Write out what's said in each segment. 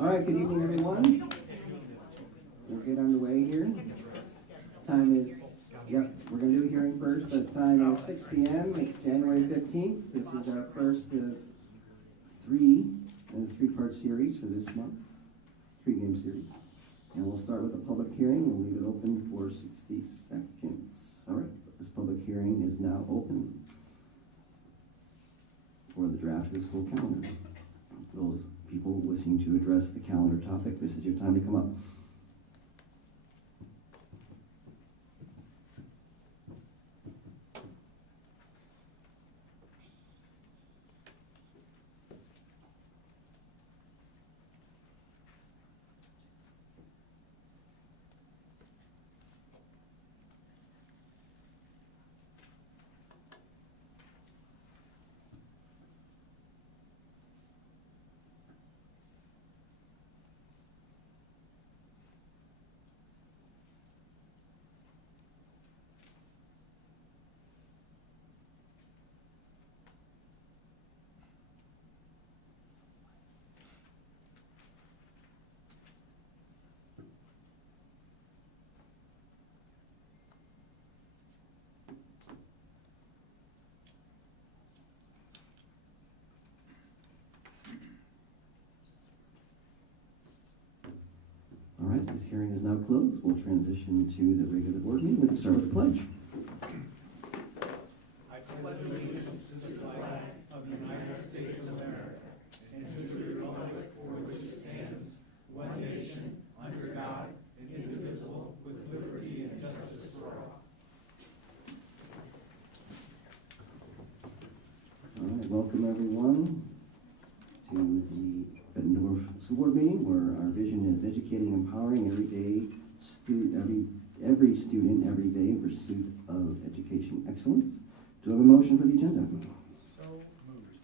All right, good evening, everyone. We'll get underway here. Time is, we're going to do a hearing first, but time is 6 p.m. It's January 15th. This is our first of three-part series for this month, three-game series. And we'll start with a public hearing. We'll leave it open for 60 seconds. All right, this public hearing is now open for the draft of the school calendar. Those people wishing to address the calendar topic, this is your time to come up. All right, this hearing is now closed. We'll transition to the regular board meeting. We can start with the pledge. I pledge allegiance to the flag of the United States of America and to the republic for which it stands, one nation, under God, indivisible, with liberty and justice for all. All right, welcome everyone to the Bettendorf School Board meeting, where our vision is educating, empowering every student every day in pursuit of education excellence. Do I have a motion for the agenda? So moved.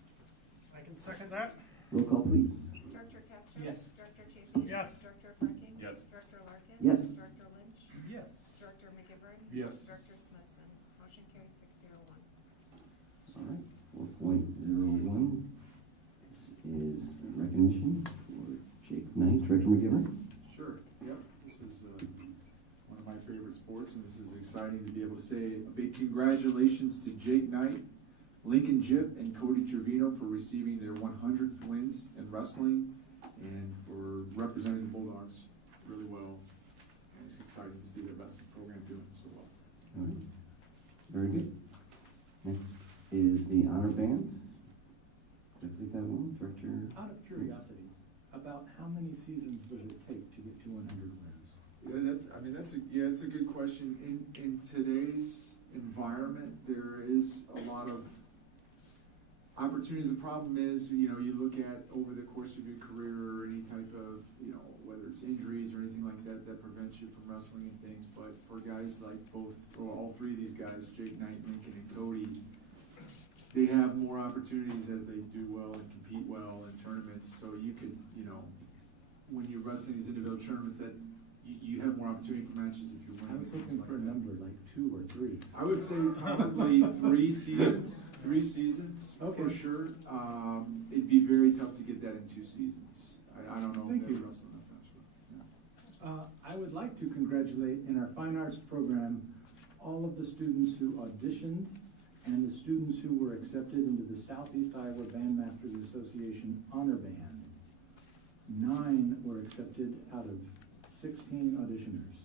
I can second that. Roll call, please. Director Castro? Yes. Director Chapin? Yes. Director Franking? Yes. Director Larkin? Yes. Director Lynch? Yes. Director McGivern? Yes. Director Smithson? Motion carried 601. All right, 4.01. This is recognition for Jake Knight. Director McGivern. Sure, yep, this is one of my favorite sports, and this is exciting to be able to say a big congratulations to Jake Knight, Lincoln Jip, and Cody Trevino for receiving their 100th wins in wrestling and for representing the Bulldogs really well. And it's exciting to see their best program doing so well. All right, very good. Next is the honor band. Did I take that one, Director? Out of curiosity, about how many seasons does it take to get to 100 wins? Yeah, it's a good question. In today's environment, there is a lot of opportunities. The problem is, you look at over the course of your career or any type of, whether it's injuries or anything like that, that prevents you from wrestling and things. But for guys like all three of these guys, Jake Knight, Lincoln, and Cody, they have more opportunities as they do well and compete well in tournaments. So you can, when you're wrestling these individual tournaments, that you have more opportunity for matches if you're winning. I was looking for a number like 2 or 3. I would say probably 3 seasons. 3 seasons, Okay. for sure. It'd be very tough to get that in 2 seasons. I don't know Thank if they you. wrestle enough times. Yeah. I would like to congratulate in our fine arts program all of the students who auditioned and the students who were accepted into the Southeast Iowa Bandmasters Association Honor Band. 9 were accepted out of 16 auditioners.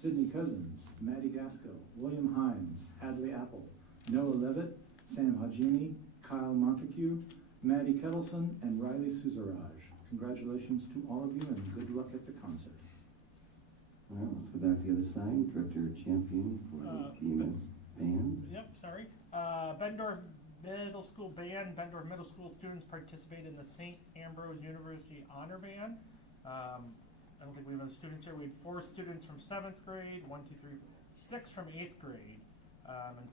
Sydney Cousins, Maddie Gasco, William Hines, Hadley Apple, Noah Levitt, Sam Hajimi, Kyle Montague, Maddie Kettleson, and Riley Suzaraj. Congratulations to all of you and good luck at the concert. All right, let's go back to the other side. Director Champion for the BMS band. Yep, sorry. Bettendorf Middle School Band, Bettendorf Middle School students participate in the St. Ambrose University Honor Band. I don't think we have any students here. We had 4 students from 7th grade, 6 from 8th grade, and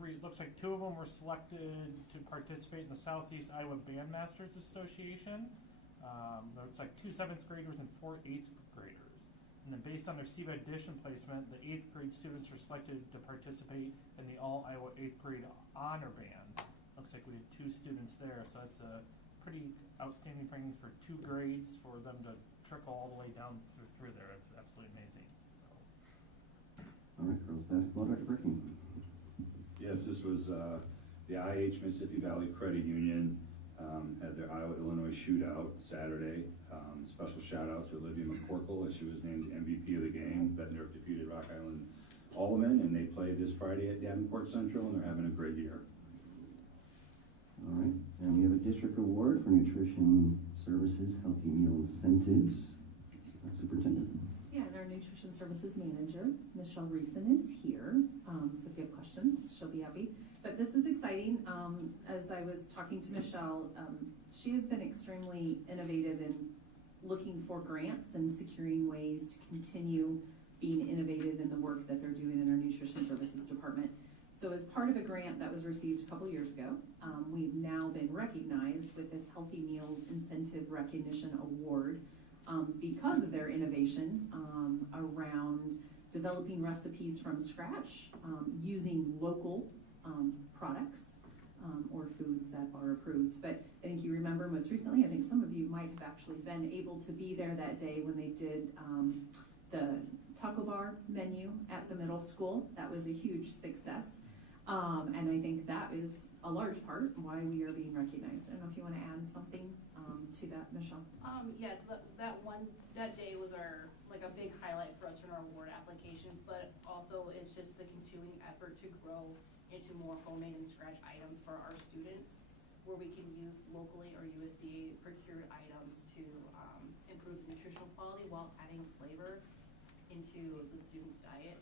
3, it looks like 2 of them were selected to participate in the Southeast Iowa Bandmasters Association. Looks like 2 7th graders and 4 8th graders. And then based on their CVA addition placement, the 8th grade students were selected to participate in the All Iowa 8th grade honor band. Looks like we had 2 students there, so that's a pretty outstanding things for 2 grades for them to trickle all the way down through there. It's absolutely amazing. So. All right, girls basketball, Dr. Brickman. Yes, this was the IH Mississippi Valley Credit Union had their Iowa-Illinois shootout Saturday. Special shout out to Olivia McCorkle as she was named MVP of the game. Bettendorf defeated Rock Island Alleman, and they played this Friday at Davenport Central, and they're having a great year. All right, and we have a district award for nutrition services, healthy meal incentives. Superintendent. Yeah, and our nutrition services manager, Michelle Reeson, is here. So if you have questions, she'll be happy. But this is exciting. As I was talking to Michelle, she has been extremely innovative in looking for grants and securing ways to continue being innovative in the work that they're doing in our nutrition services department. So as part of a grant that was received a couple years ago, we've now been recognized with this Healthy Meals Incentive Recognition Award because of their innovation around developing recipes from scratch, using local products or foods that are approved. But I think you remember most recently, I think some of you might have actually been able to be there that day when they did the taco bar menu at the middle school. That was a huge success. And I think that is a large part why we are being recognized. I don't know if you want to add something to that, Michelle. Yes, that day was a big highlight for us in our award application, but also it's just the continuing effort to grow into more homemade and scratch items for our students, where we can use locally or USDA procured items to improve the nutritional quality while adding flavor into the student's diet.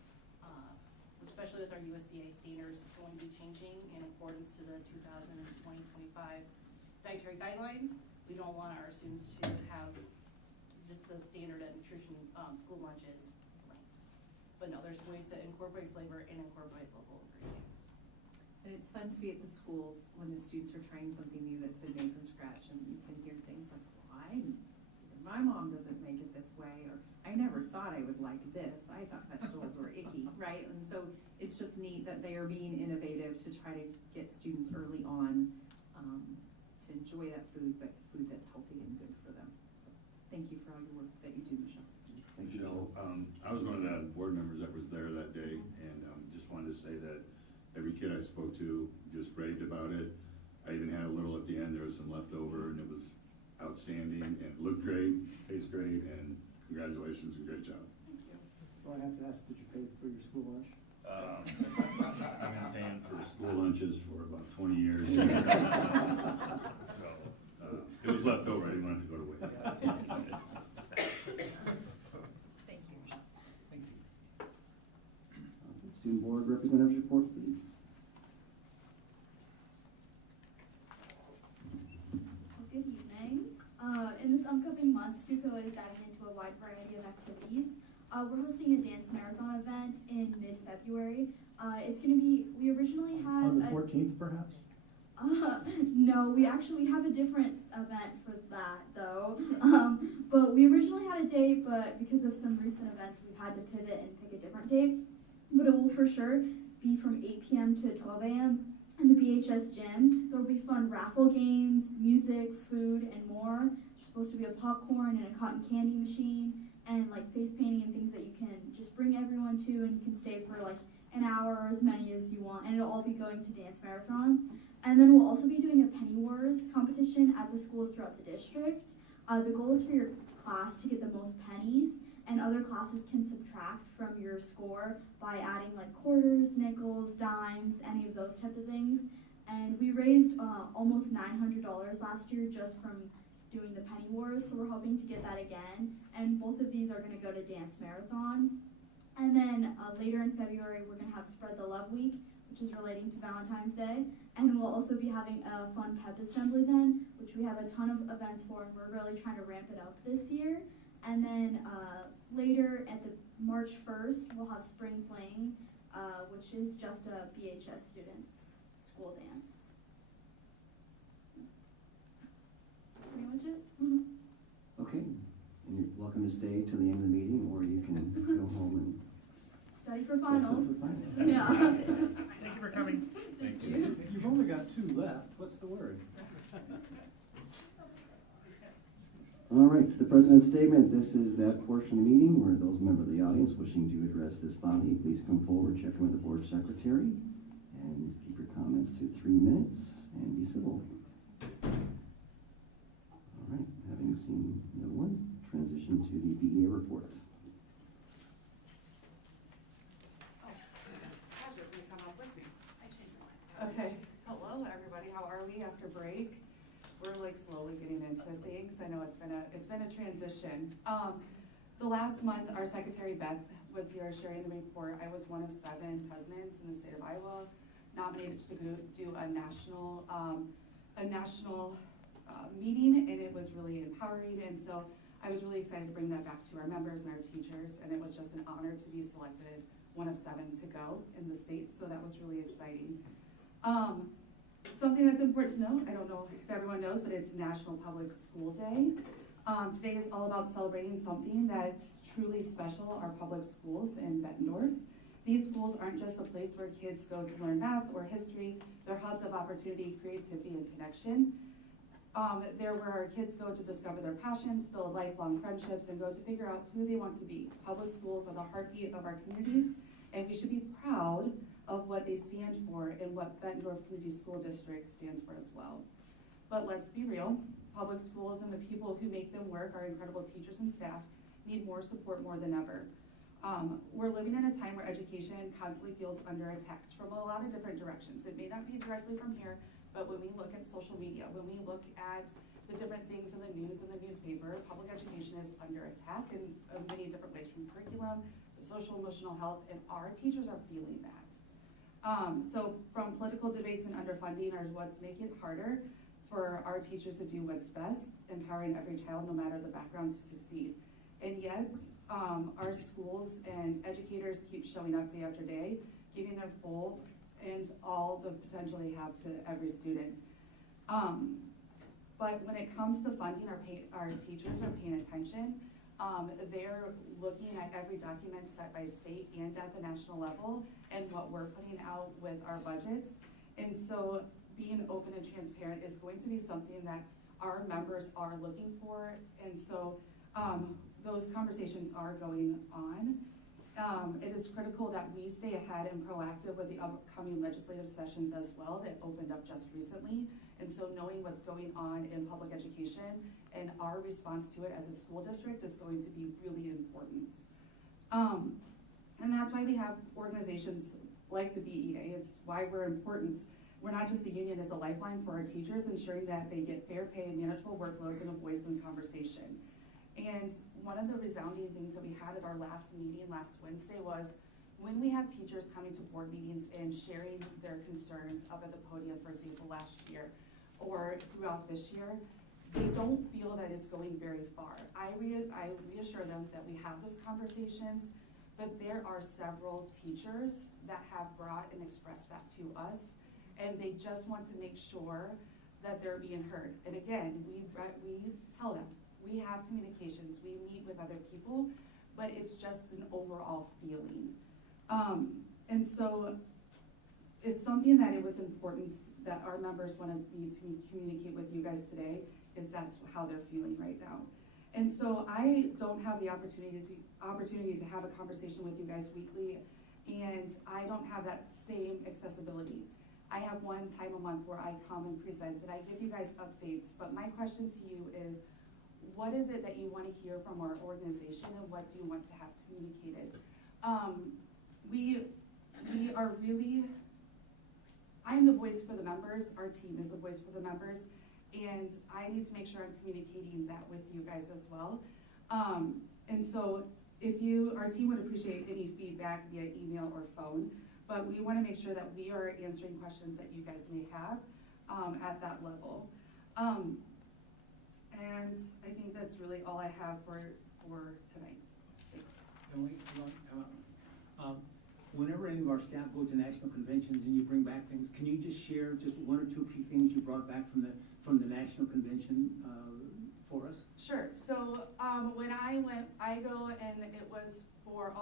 Especially with our USDA standards going to be changing in accordance to the 2020-25 dietary guidelines. We don't want our students to have just the standard at nutrition school lunches blank. But no, there's ways to incorporate flavor and incorporate local ingredients. And it's fun to be at the schools when the students are trying something new that's been made from scratch, and you can hear things like, my mom doesn't make it this way, or I never thought I would like this. I thought vegetables were icky, right? And so it's just neat that they are being innovative to try to get students early on to enjoy that food, but food that's healthy and good for them. So thank you for all your work that you do, Michelle. Thank you, Michelle, I was one of the board members that was there that day, and just wanted to say that every kid I spoke to just raved about it. I even had a little at the end. There was some leftover, and it was outstanding, and it looked great, tastes great, and congratulations and great job. Thank you. So I have to ask, did you pay for your school lunch? I've been paying for school lunches for about 20 years. So, it was left over. I didn't want it to go to waste. Thank you, Michelle. Thank you. Student board representatives report, please. Good evening. In this upcoming month, STUCO is diving into a wide variety of activities. We're hosting a dance marathon event in mid-February. It's going to be, we originally had On the 14th, perhaps? No, we have a different event for that, though. But we originally had a date, but because of some recent events, we've had to pivot and pick a different date. But it will for sure be from 8 p.m. to 12 a.m. in the BHS gym. There will be fun raffle games, music, food, and more. There's supposed to be a popcorn and a cotton candy machine, and like face painting and things that you can just bring everyone to, and you can stay for like an hour or as many as you want, and it'll all be going to Dance Marathon. And then we'll also be doing a Penny Wars competition at the schools throughout the district. The goal is for your class to get the most pennies, and other classes can subtract from your score by adding like quarters, nickels, dimes, any of those type of things. And we raised almost $900 last year just from doing the Penny Wars, so we're hoping to get that again. And both of these are going to go to Dance Marathon. And then later in February, we're going to have Spread the Love Week, which is relating to Valentine's Day. And we'll also be having a fun pep assembly then, which we have a ton of events for, and we're really trying to ramp it up this year. And then later at the March 1st, we'll have Spring Fling, which is just a BHS students' school dance. Pretty much it. Okay, and you're welcome to stay till the end of the meeting, or you can go home and Study for finals. study for finals. Yeah. Thank you for coming. Thank you. You've only got 2 left. What's the word? All right, the president's statement. This is that portion of the meeting where those members of the audience wishing to address this body, please come forward, check in with the board secretary, and keep your comments to 3 minutes and be civil. All right, having seen no one, transition to the BEA report. Tasha's gonna come up with me. I changed mine. Okay, hello, everybody, how are we after break? We're like slowly getting into things, I know it's been a transition. The last month, our secretary Bett was here sharing the report. I was one of 7 presidents in the state of Iowa, nominated to do a national meeting, and it was really empowering, and so I was really excited to bring that back to our members and our teachers, and it was just an honor to be selected one of 7 to go in the state, so that was really exciting. Something that's important to know, I don't know if everyone knows, but it's National Public School Day. Today is all about celebrating something that's truly special, our public schools in Bettendorf. These schools aren't just a place where kids go to learn math or history, they're hubs of opportunity, creativity, and connection. They're where our kids go to discover their passions, build lifelong friendships, and go to figure out who they want to be. Public schools are the heartbeat of our communities, and we should be proud of what they stand for and what Bettendorf Community School District stands for as well. But let's be real, public schools and the people who make them work, our incredible teachers and staff, need more support more than ever. We're living in a time where education constantly feels under attack from a lot of different directions. It may not be directly from here, but when we look at social media, when we look at the different things in the news and the newspaper, public education is under attack in many different ways, from curriculum to social emotional health, and our teachers are feeling that. So from political debates and underfunding are what's making it harder for our teachers to do what's best, empowering every child no matter the background to succeed. And yet, our schools and educators keep showing up day after day, giving their full and all the potential they have to every student. But when it comes to funding, our teachers are paying attention. They're looking at every document set by state and at the national level and what we're putting out with our budgets. And so being open and transparent is going to be something that our members are looking for. And so those conversations are going on. It is critical that we stay ahead and proactive with the upcoming legislative sessions as well that opened up just recently. And so knowing what's going on in public education and our response to it as a school district is going to be really important. And that's why we have organizations like the BEA. It's why we're important. We're not just a union, it's a lifeline for our teachers, ensuring that they get fair pay, manageable workloads, and a voice in conversation. And one of the resounding things that we had at our last meeting last Wednesday was when we have teachers coming to board meetings and sharing their concerns up at the podium, for example, last year or throughout this year, they don't feel that it's going very far. I reassure them that we have those conversations, but there are several teachers that have brought and expressed that to us, and they just want to make sure that they're being heard. And again, we tell them, we have communications, we meet with other people, but it's just an overall feeling. And so it's something that it was important that our members wanted me to communicate with you guys today, is that's how they're feeling right now. And so I don't have the opportunity to have a conversation with you guys weekly, and I don't have that same accessibility. I have one time a month where I come and present and I give you guys updates, but my question to you is, what is it that you want to hear from our organization, and what do you want to have communicated? We are really, I'm the voice for the members, our team is the voice for the members, and I need to make sure I'm communicating that with you guys as well. And so our team would appreciate any feedback via email or phone, but we want to make sure that we are answering questions that you guys may have at that level. And I think that's really all I have for tonight. Thanks. Whenever any of our staff go to national conventions and you bring back things, can you just share just 1 or 2 key things you brought back from the national convention for us? Sure. So when I go, and it was for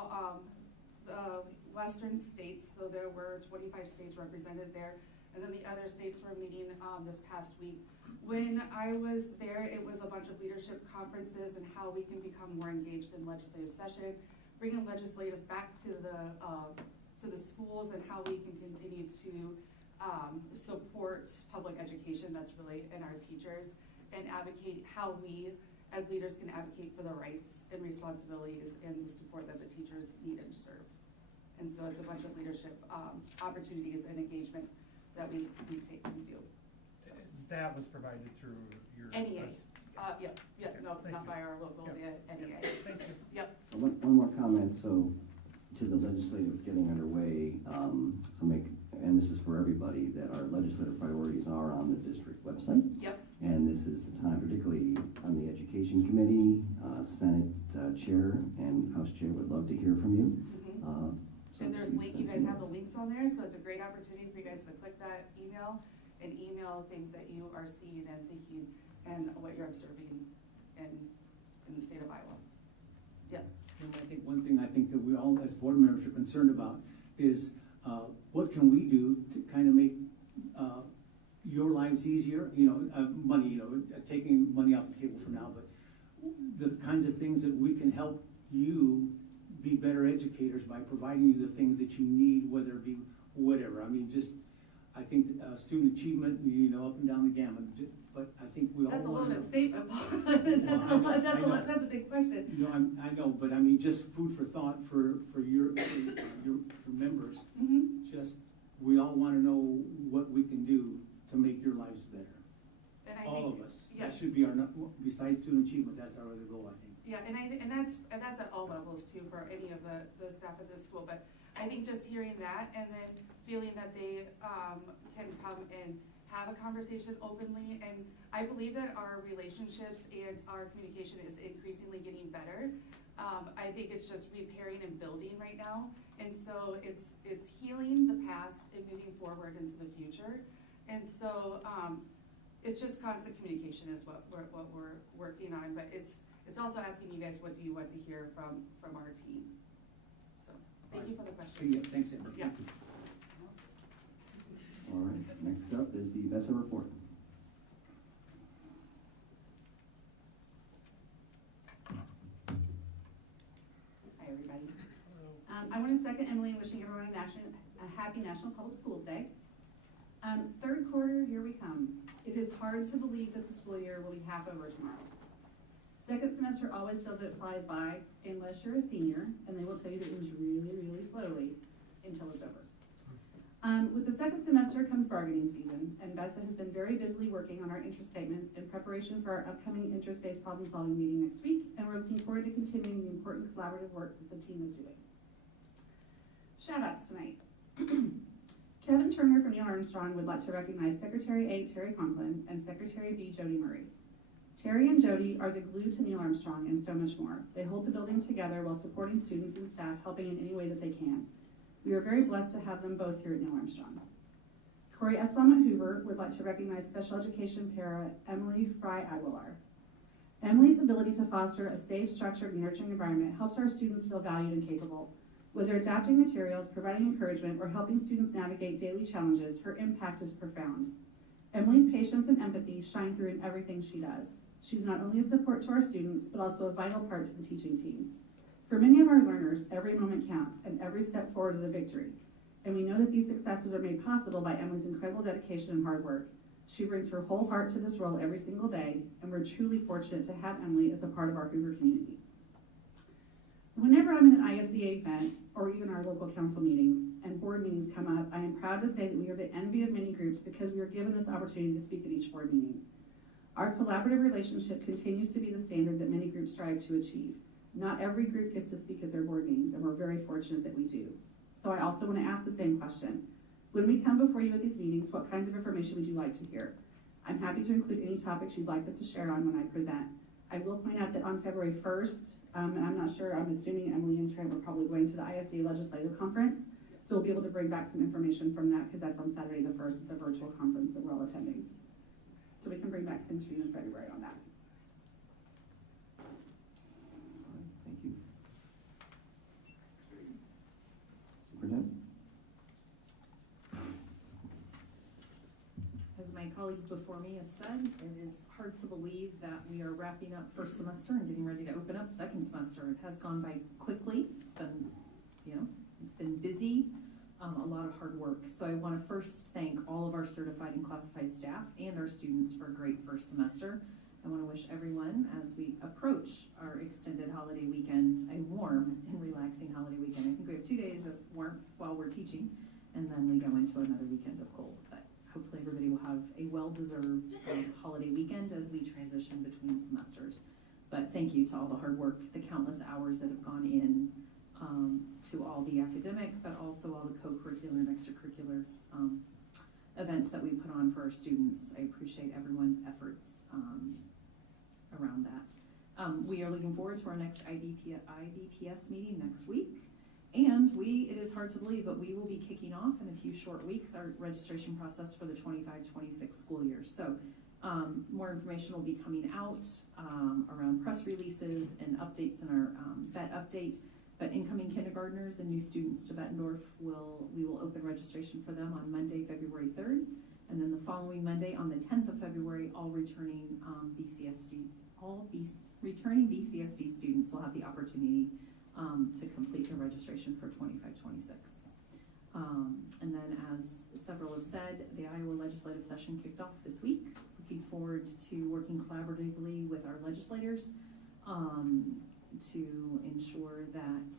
the Western states, so there were 25 states represented there. and then the other states were meeting this past week. When I was there, it was a bunch of leadership conferences and how we can become more engaged in legislative session, bringing legislative back to the schools, and how we can continue to support public education. That's really in our teachers, and advocate how we as leaders can advocate for the rights and responsibilities and the support that the teachers need and deserve. And so it's a bunch of leadership opportunities and engagement that we do. So. That was provided through your. NEA. Yep, no, Thank not you. by our local NEA. Thank you. Yep. One more comment, so to the legislative getting underway, and this is for everybody, that our legislative priorities are on the district website. Yep. And this is the time, particularly on the Education Committee, Senate Chair and House Chair would love to hear from you. Mm-hmm. So And there's please you send guys some have the notes. links on there, so it's a great opportunity for you guys to click that email and email things that you are seeing and thinking and what you're observing in the state of Iowa. Yes. And I think one thing I think that we all as board members are concerned about is what can we do to kind of make your lives easier? Money, taking money off the table for now, but the kinds of things that we can help you be better educators by providing you the things that you need, whether it be whatever. I mean, I think student achievement, up and down the gamut. But I think we all That's a want loaded to. statement, Paul. That's a big question. No, I know, but I mean, just food for thought for your members. Mm-hmm. Just, we all want to know what we can do to make your lives better. And I All think, of us. yes. That should be besides student achievement, that's our other goal, I think. Yeah, and that's at all levels too for any of the staff at this school. But I think just hearing that and then feeling that they can come and have a conversation openly, and I believe that our relationships and our communication is increasingly getting better. I think it's just repairing and building right now, and so it's healing the past and moving forward into the future. And so it's just constant communication is what we're working on, but it's also asking you guys, what do you want to hear from our team? So thank you for the question. Yeah, thanks, Amber. Yeah. All right, next up is the VESA report. Hi, everybody. I want to second Emily in wishing everyone a happy National Public Schools Day. Third quarter, here we come. It is hard to believe that the school year will be half over tomorrow. Second semester always feels it flies by unless you're a senior, and they will tell you that it moves really, really slowly until it's over. With the second semester comes bargaining season, and BESA has been very busily working on our interest statements in preparation for our upcoming interest-based problem-solving meeting next week, and we're looking forward to continuing the important collaborative work that the team is doing. Shout-outs tonight. Kevin Turner from Neil Armstrong would like to recognize Secretary A. Terry Conklin and Secretary B. Jody Murray. Terry and Jody are the glue to Neil Armstrong and so much more. They hold the building together while supporting students and staff, helping in any way that they can. We are very blessed to have them both here at Neil Armstrong. Corey Esbaum at Hoover would like to recognize special education para Emily Fry Aguilar. Emily's ability to foster a safe, structured, and nurturing environment helps our students feel valued and capable. Whether adapting materials, providing encouragement, or helping students navigate daily challenges, her impact is profound. Emily's patience and empathy shine through in everything she does. She's not only a support to our students, but also a vital part to the teaching team. For many of our learners, every moment counts, and every step forward is a victory. And we know that these successes are made possible by Emily's incredible dedication and hard work. She brings her whole heart to this role every single day, and we're truly fortunate to have Emily as a part of our Hoover community. Whenever I'm in an ISEA event, or even our local council meetings and board meetings come up, I am proud to say that we are the envy of many groups because we are given this opportunity to speak at each board meeting. Our collaborative relationship continues to be the standard that many groups strive to achieve. Not every group gets to speak at their board meetings, and we're very fortunate that we do. So I also want to ask the same question. When we come before you at these meetings, what kinds of information would you like to hear? I'm happy to include any topics you'd like us to share on when I present. I will point out that on February 1st, and I'm not sure, I'm assuming Emily and Trent were probably going to the ISD Legislative Conference, so we'll be able to bring back some information from that because that's on Saturday the 1st. It's a virtual conference that we're all attending. So we can bring back things for you in February on that. Thank you. Superintendent? my colleagues before me have said, it is hard to believe that we are wrapping up first semester and getting ready to open up second semester. It has gone by quickly. It's been, it's been busy, a lot of hard work. So I want to first thank all of our certified and classified staff and our students for a great first semester. I want to wish everyone, as we approach our extended holiday weekend, a warm and relaxing holiday weekend. I think we have 2 days of warmth while we're teaching, and then we go into another weekend of cold. But hopefully everybody will have a well-deserved holiday weekend as we transition between semesters. But thank you to all the hard work, the countless hours that have gone in to all the academic, but also all the co-curricular and extracurricular events that we put on for our students. I appreciate everyone's efforts around that. We are looking forward to our next IBPS meeting next week. And it is hard to believe, but we will be kicking off in a few short weeks our registration process for the 25-26 school year. So more information will be coming out around press releases and updates in our Bett update. But incoming kindergartners and new students to Bettendorf, we will open registration for them on Monday, February 3rd. And then the following Monday, on the 10th of February, all returning BCSD students will have the opportunity to complete their registration for 25-26. And then, as several have said, the Iowa legislative session kicked off this week. Looking forward to working collaboratively with our legislators to ensure that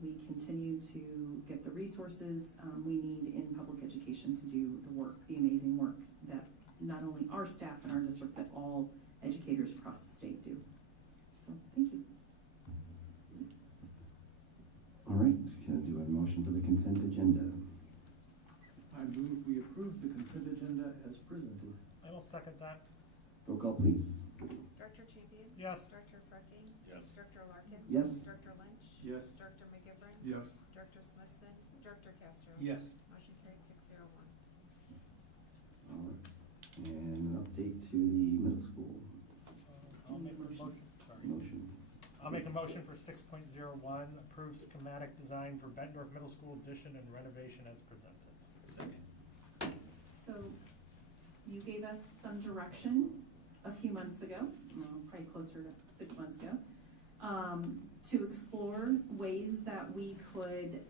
we continue to get the resources we need in public education to do the work, the amazing work that not only our staff in our district, but all educators across the state do. So, thank you. All right, can I do a motion for the consent agenda? I move we approve the consent agenda as presented. I will second that. Roll call, please. Director Champion? Yes. Director Frecking? Yes. Director Larkin? Yes. Director Lynch? Yes. Director McGivern? Yes. Director Smithson? Director Castro? Yes. Motion carried 601. All right, and an update to the middle school I'll make a motion. Sorry. motion. I'll make a motion for 6.01, approve schematic design for Bettendorf Middle School addition and renovation as presented. Second. So you gave us some direction a few months ago, probably closer to 6 months ago, to explore ways that we could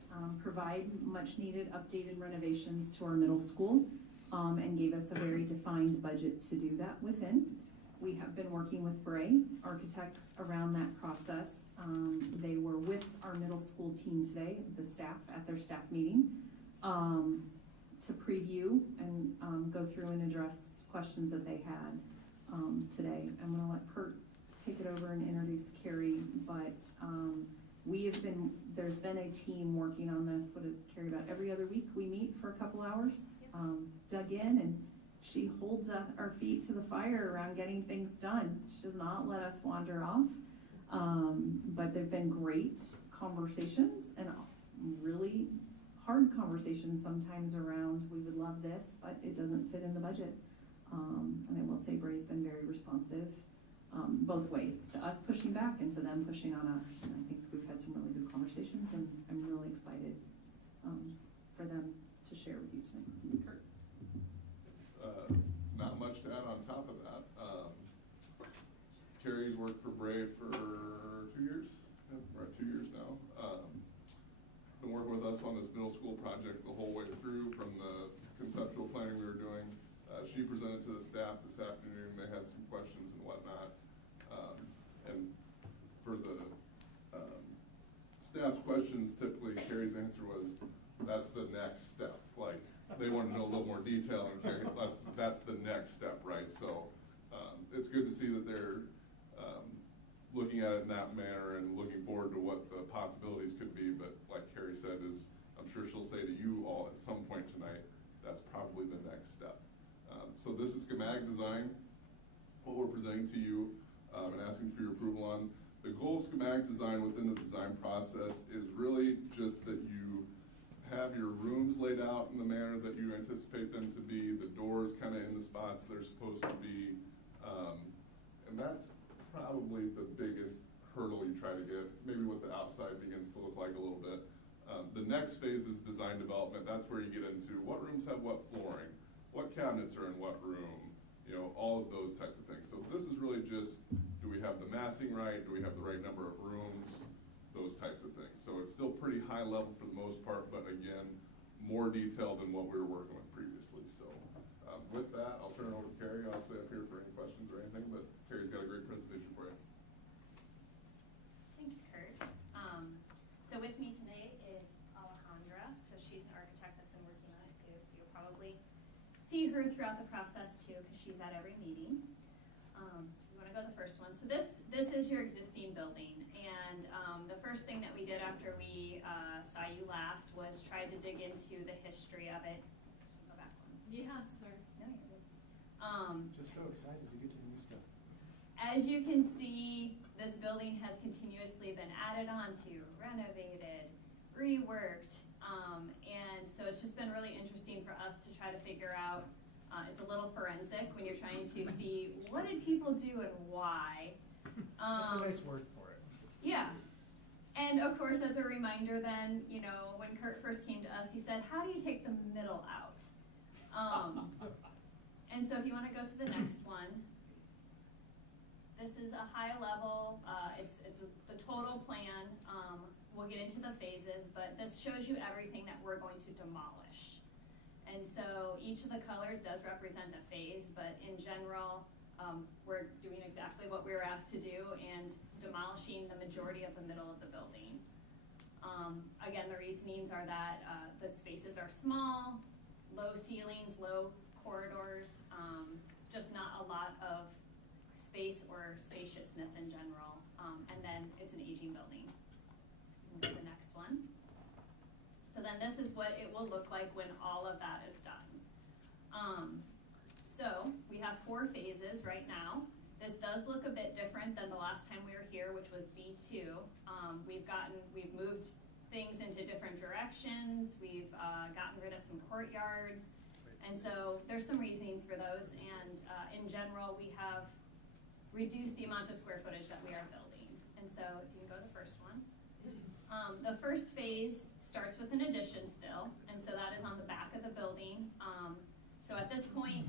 provide much needed updated renovations to our middle school, and gave us a very defined budget to do that within. We have been working with Bray Architects around that process. They were with our middle school team today, the staff, at their staff meeting, to preview and go through and address questions that they had today. I'm gonna let Kurt take it over and introduce Carrie, but there's been a team working on this, Carrie, about every other week we meet for a couple hours, dug in, and she holds our feet to the fire around getting things done. She does not let us wander off. But they've been great conversations and really hard conversations sometimes around, we would love this, but it doesn't fit in the budget. And I will say Bray's been very responsive, both ways, to us pushing back and to them pushing on us. And I think we've had some really good conversations, and I'm really excited for them to share with you tonight. Kurt. Not much to add on top of that. Carrie's worked for Bray for 2 years. We're at 2 years now. Been working with us on this middle school project the whole way through, from the conceptual planning we were doing. She presented to the staff this afternoon. They had some questions and whatnot. And for the staff's questions, typically Carrie's answer was, that's the next step. Like, they want to know a little more detail, and Carrie, that's the next step, right? So it's good to see that they're looking at it in that manner and looking forward to what the possibilities could be. But like Carrie said, I'm sure she'll say to you all at some point tonight, that's probably the next step. So this is schematic design, what we're presenting to you and asking for your approval on. The goal of schematic design within the design process is really just that you have your rooms laid out in the manner that you anticipate them to be, the doors kind of in the spots they're supposed to be, and that's probably the biggest hurdle you try to get, maybe what the outside begins to look like a little bit. The next phase is design development. That's where you get into what rooms have what flooring, what cabinets are in what room, you know, all of those types of things. So this is really just, do we have the massing right? Do we have the right number of rooms? Those types of things. So it's still pretty high level for the most part, but again, more detailed than what we were working with previously. So with that, I'll turn it over to Carrie. I'll stay up here for any questions or anything, but Carrie's got a great presentation for you. Thanks, Kurt. So with me today is Alejandra. So she's an architect that's been working on it too. So you'll probably see her throughout the process too, because she's at every meeting. So you want to go to the first one. So this is your existing building, and the first thing that we did after we saw you last was try to dig into the history of it. Go back one. Yeah, sorry. No, you're good. Just so excited to get to the new stuff. As you can see, this building has continuously been added onto, renovated, reworked, and so it's just been really interesting for us to try to figure out. It's a little forensic when you're trying to see what did people do and why. That's a nice word for it. Yeah. And of course, as a reminder then, you know, when Kurt first came to us, he said, how do you take the middle out? And so if you want to go to the next one, this is a high level, it's the total plan. We'll get into the phases, but this shows you everything that we're going to demolish. And so each of the colors does represent a phase, but in general, we're doing exactly what we were asked to do and demolishing the majority of the middle of the building. Again, the reasonings are that the spaces are small, low ceilings, low corridors, just not a lot of space or spaciousness in general. And then it's an aging building. So we can go to the next one. So then this is what it will look like when all of that is done. So we have 4 phases right now. This does look a bit different than the last time we were here, which was B2. We've moved things into different directions. We've gotten rid of some courtyards. And so there's some reasonings for those. And in general, we have reduced the amount of square footage that we are building. And so if you can go to the first one. The first phase starts with an addition still, and so that is on the back of the building. So at this point,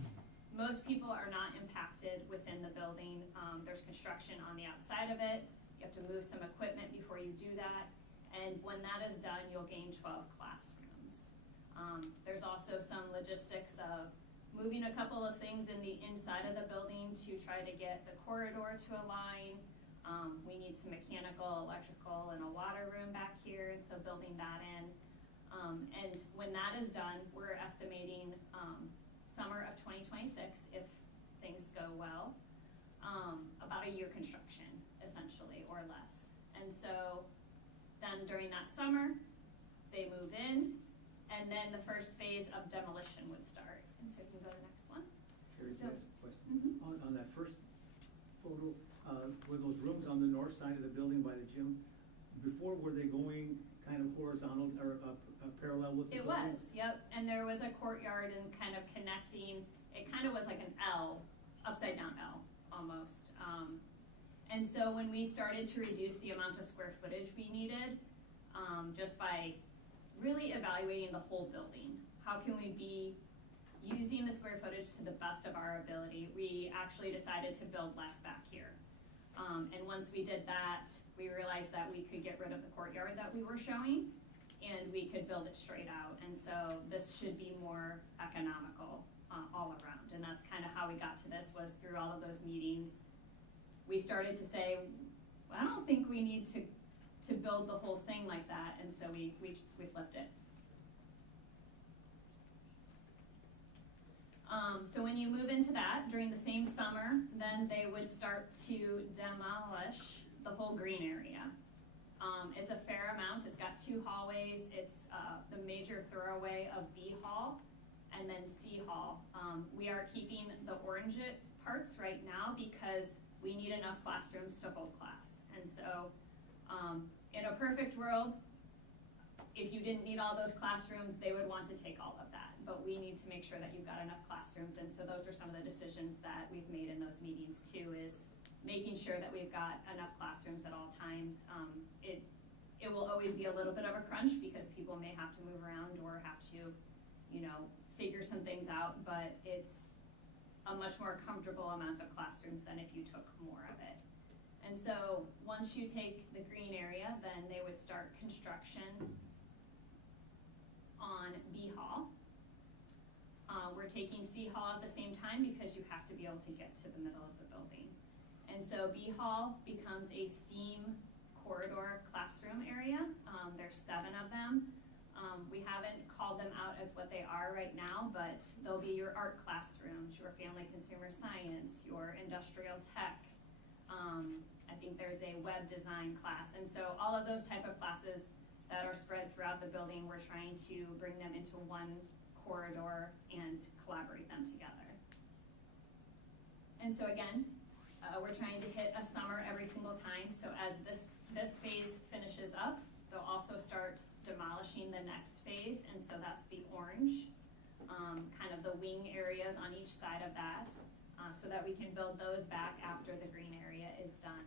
most people are not impacted within the building. There's construction on the outside of it. You have to move some equipment before you do that. And when that is done, you'll gain 12 classrooms. There's also some logistics of moving a couple of things in the inside of the building to try to get the corridor to align. We need some mechanical, electrical, and a water room back here, and so building that in. And when that is done, we're estimating summer of 2026, if things go well, about a year construction, essentially, or less. And so then during that summer, they move in, and then the first phase of demolition would start. And so you can go to the next one. Carrie, So- can I ask a question? On that first photo, were those rooms on the north side of the building by the gym, before were they going kind of horizontal or parallel with the It building? was, yep, and there was a courtyard and kind of connecting, it kind of was like an L, upside down L, almost. And so when we started to reduce the amount of square footage we needed, just by really evaluating the whole building, how can we be using the square footage to the best of our ability, we actually decided to build less back here. And once we did that, we realized that we could get rid of the courtyard that we were showing, and we could build it straight out. And so this should be more economical all around. And that's kind of how we got to this, was through all of those meetings. We started to say, well, I don't think we need to build the whole thing like that. And so we flipped it. So when you move into that during the same summer, then they would start to demolish the whole green area. It's a fair amount. It's got 2 hallways. It's the major thoroughway of B Hall and then C Hall. We are keeping the orange parts right now because we need enough classrooms to hold class. And so in a perfect world, if you didn't need all those classrooms, they would want to take all of that. But we need to make sure that you've got enough classrooms. And so those are some of the decisions that we've made in those meetings too, is making sure that we've got enough classrooms at all times. It will always be a little bit of a crunch because people may have to move around or have to, you know, figure some things out, but it's a much more comfortable amount of classrooms than if you took more of it. And so once you take the green area, then they would start construction on B Hall. We're taking C Hall at the same time because you have to be able to get to the middle of the building. And so B Hall becomes a STEAM corridor classroom area. There's 7 of them. We haven't called them out as what they are right now, but they'll be your art classrooms, your family consumer science, your industrial tech. I think there's a web design class. And so all of those type of classes that are spread throughout the building, we're trying to bring them into one corridor and collaborate them together. And so again, we're trying to hit a summer every single time. So as this phase finishes up, they'll also start demolishing the next phase. And so that's the orange, kind of the wing areas on each side of that, so that we can build those back after the green area is done.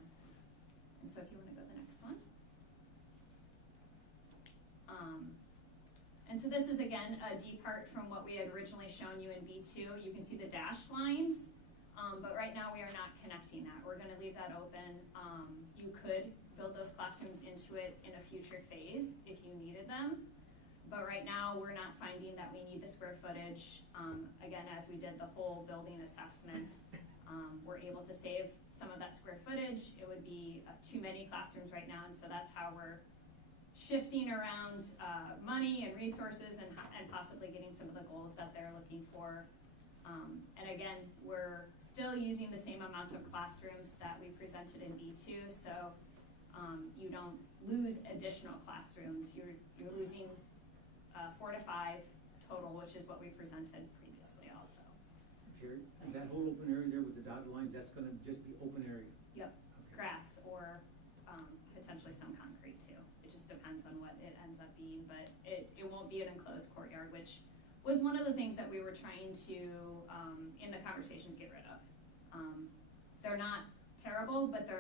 And so if you want to go to the next one. And so this is again a depart from what we had originally shown you in B2. You can see the dashed lines, but right now we are not connecting that. We're going to leave that open. You could build those classrooms into it in a future phase if you needed them. But right now we're not finding that we need the square footage. Again, as we did the whole building assessment, we're able to save some of that square footage. It would be too many classrooms right now, and so that's how we're shifting around money and resources and possibly getting some of the goals that they're looking for. And again, we're still using the same amount of classrooms that we presented in B2, so you don't lose additional classrooms. You're losing 4 to 5 total, which is what we presented previously also. Terry, and that whole open area there with the dotted lines, that's gonna just be open area? Yep, grass or potentially some concrete too. It just depends on what it ends up being, but it won't be an enclosed courtyard, which was one of the things that we were trying to, in the conversations, get rid of. They're not terrible, but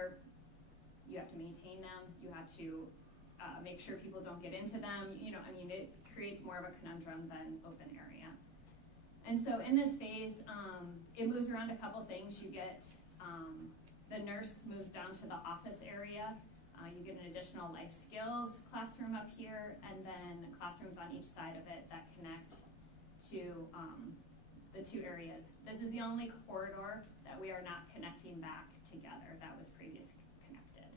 you have to maintain them, you have to make sure people don't get into them. It creates more of a conundrum than open area. And so in this phase, it moves around a couple things. You get, the nurse moves down to the office area. You get an additional life skills classroom up here, and then classrooms on each side of it that connect to the 2 areas. This is the only corridor that we are not connecting back together that was previously connected.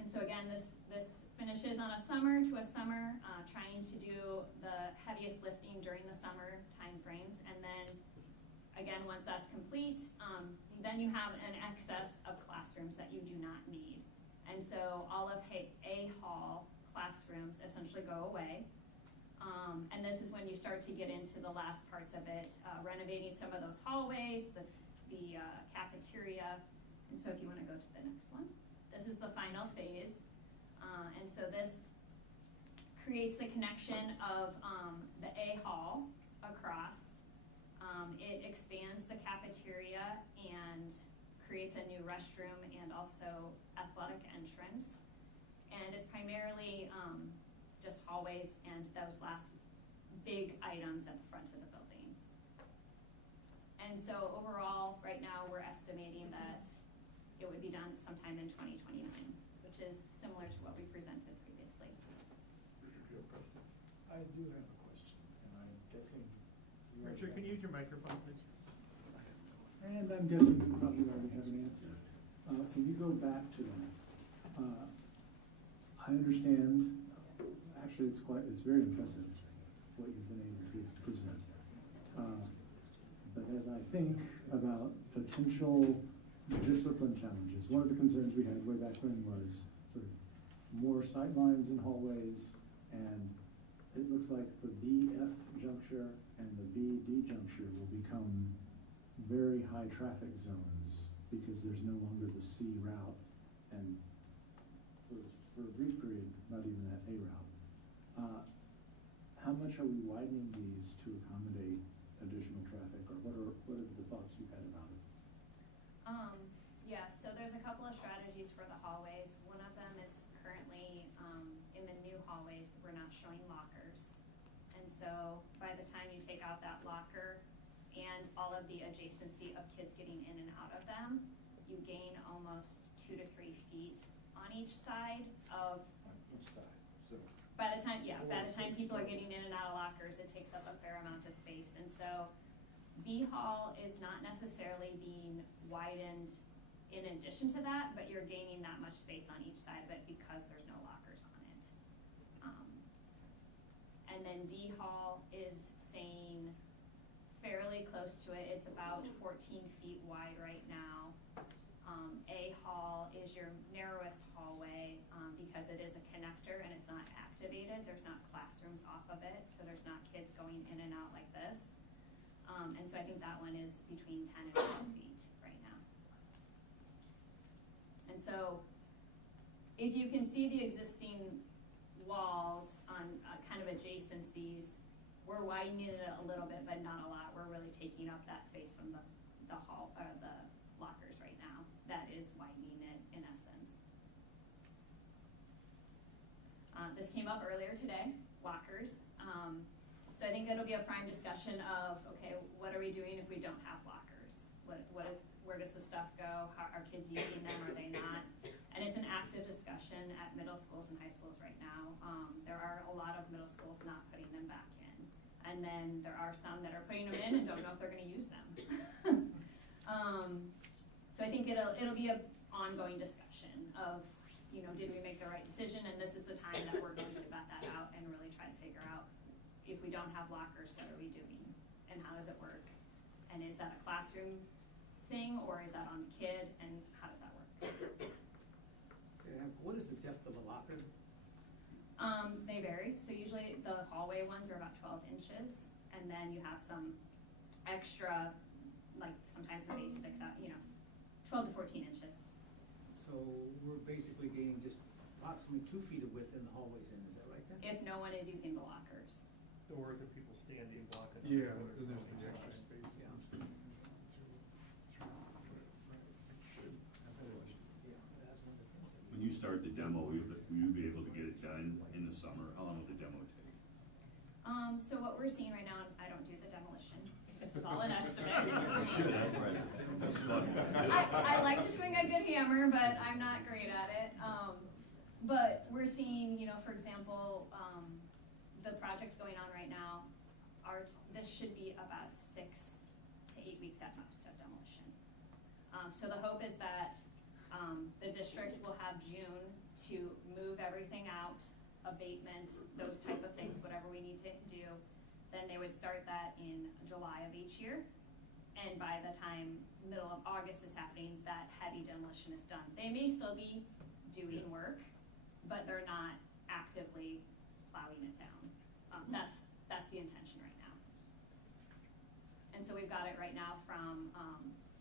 And so again, this finishes on a summer, trying to do the heaviest lifting during the summer timeframes. And then again, once that's complete, then you have an excess of classrooms that you do not need. And so all of A Hall classrooms essentially go away. And this is when you start to get into the last parts of it, renovating some of those hallways, the cafeteria. And so if you want to go to the next one, this is the final phase. And so this creates the connection of the A Hall across. It expands the cafeteria and creates a new restroom and also athletic entrance. And it's primarily just hallways and those last big items at the front of the building. And so overall, right now, we're estimating that it would be done sometime in 2029, which is similar to what we presented previously. I do have a question, and I'm guessing. Richard, can you use your microphone, please? And I'm guessing you probably already have an answer. Can you go back to that? I understand, actually it's very impressive what you've been able to present. But as I think about potential discipline challenges, one of the concerns we had way back when was sort of more sight lines in hallways, and it looks like the BF juncture and the BD juncture will become very high traffic zones because there's no longer the C route, and for a brief period, not even that A route. How much are we widening these to accommodate additional traffic, or what are the thoughts you've had about it? Yeah, so there's a couple of strategies for the hallways. One of them is currently in the new hallways, we're not showing lockers. And so the time you take out that locker and all of the adjacency of kids getting in and out of them, you gain almost 2 to 3 feet on each side of, On each side, so. by the time people are 4 or 6 getting in and out of lockers, it takes up a fair amount of space. And so B Hall is not necessarily being widened in addition to that, but you're gaining that much space on each side of it because there's no lockers on it. And then D Hall is staying fairly close to it. It's about 14 feet wide right now. A Hall is your narrowest hallway because it is a connector and it's not activated. There's not classrooms off of it, so there's not kids going in and out like this. And so I think that one is between 10 and 12 feet right now. And so if you can see the existing walls on kind of adjacencies, we're widening it a little bit, but not a lot. We're really taking up that space from the hall, the lockers right now. That is widening it in essence. This came up earlier today, lockers. So I think it'll be a prime discussion of, okay, what are we doing if we don't have lockers? Where does the stuff go? How are kids using them? Are they not? And it's an active discussion at middle schools and high schools right now. There are a lot of middle schools not putting them back in. And then there are some that are putting them in and don't know if they're gonna use them. So I think it'll be an ongoing discussion of, you know, did we make the right decision? And this is the time that we're going to vet that out and really try to figure out, if we don't have lockers, what are we doing? And how does it work? And is that a classroom thing or is that on the kid? And how does that work? What is the depth of a locker? They vary. So usually the hallway ones are about 12 inches. And then you have some extra, like sometimes the base sticks out, you know, 12 to 14 inches. So we're basically gaining just approximately 2 feet of width in the hallways in, is that right then? If no one is using the lockers. Doors if people standing blocking. Yeah, up the there's floor, the so- extra space. Yeah. Yeah, that's one of the things. When you start the demo, will you be able to get it done in the summer? How long will the demo take? So what we're seeing right now, and I don't do the demolition, this is all an estimate. You should, that's right. That's fun. I like to swing a good hammer, but I'm not great at it. But we're seeing, you know, for example, the projects going on right now, this should be about 6 to 8 weeks at most of demolition. So the hope is that the district will have June to move everything out, abatement, those type of things, whatever we need to do. Then they would start that in July of each year. And by the time middle of August is happening, that heavy demolition is done. They may still be doing work, but they're not actively plowing it down. That's the intention right now. And so we've got it right now from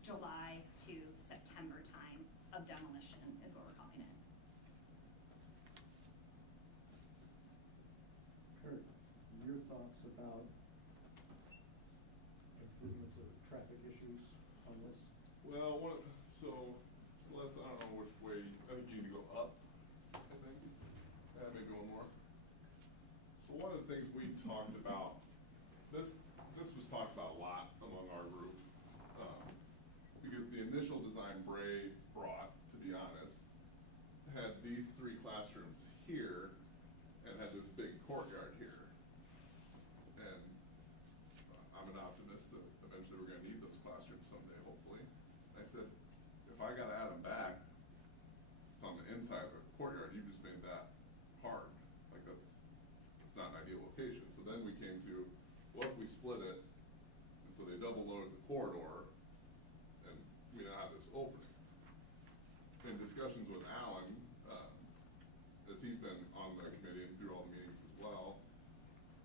July to September time of demolition is what we're calling it. Kurt, your thoughts about improvements of traffic issues on this? Well, so Celeste, I don't know which way, I think you need to go up, I think, maybe one more. So one of the things we talked about, this was talked about a lot among our group, because the initial design Bray brought, to be honest, had these 3 classrooms here and had this big courtyard here. And I'm an optimist that eventually we're gonna need those classrooms someday, hopefully. I said, if I gotta add them back, it's on the inside of the courtyard, you just made that hard. Like it's not an ideal location. So then we came to, what if we split it, and so they double loaded the corridor, and we now have this opening. In discussions with Alan, as he's been on the committee and through all the meetings as well,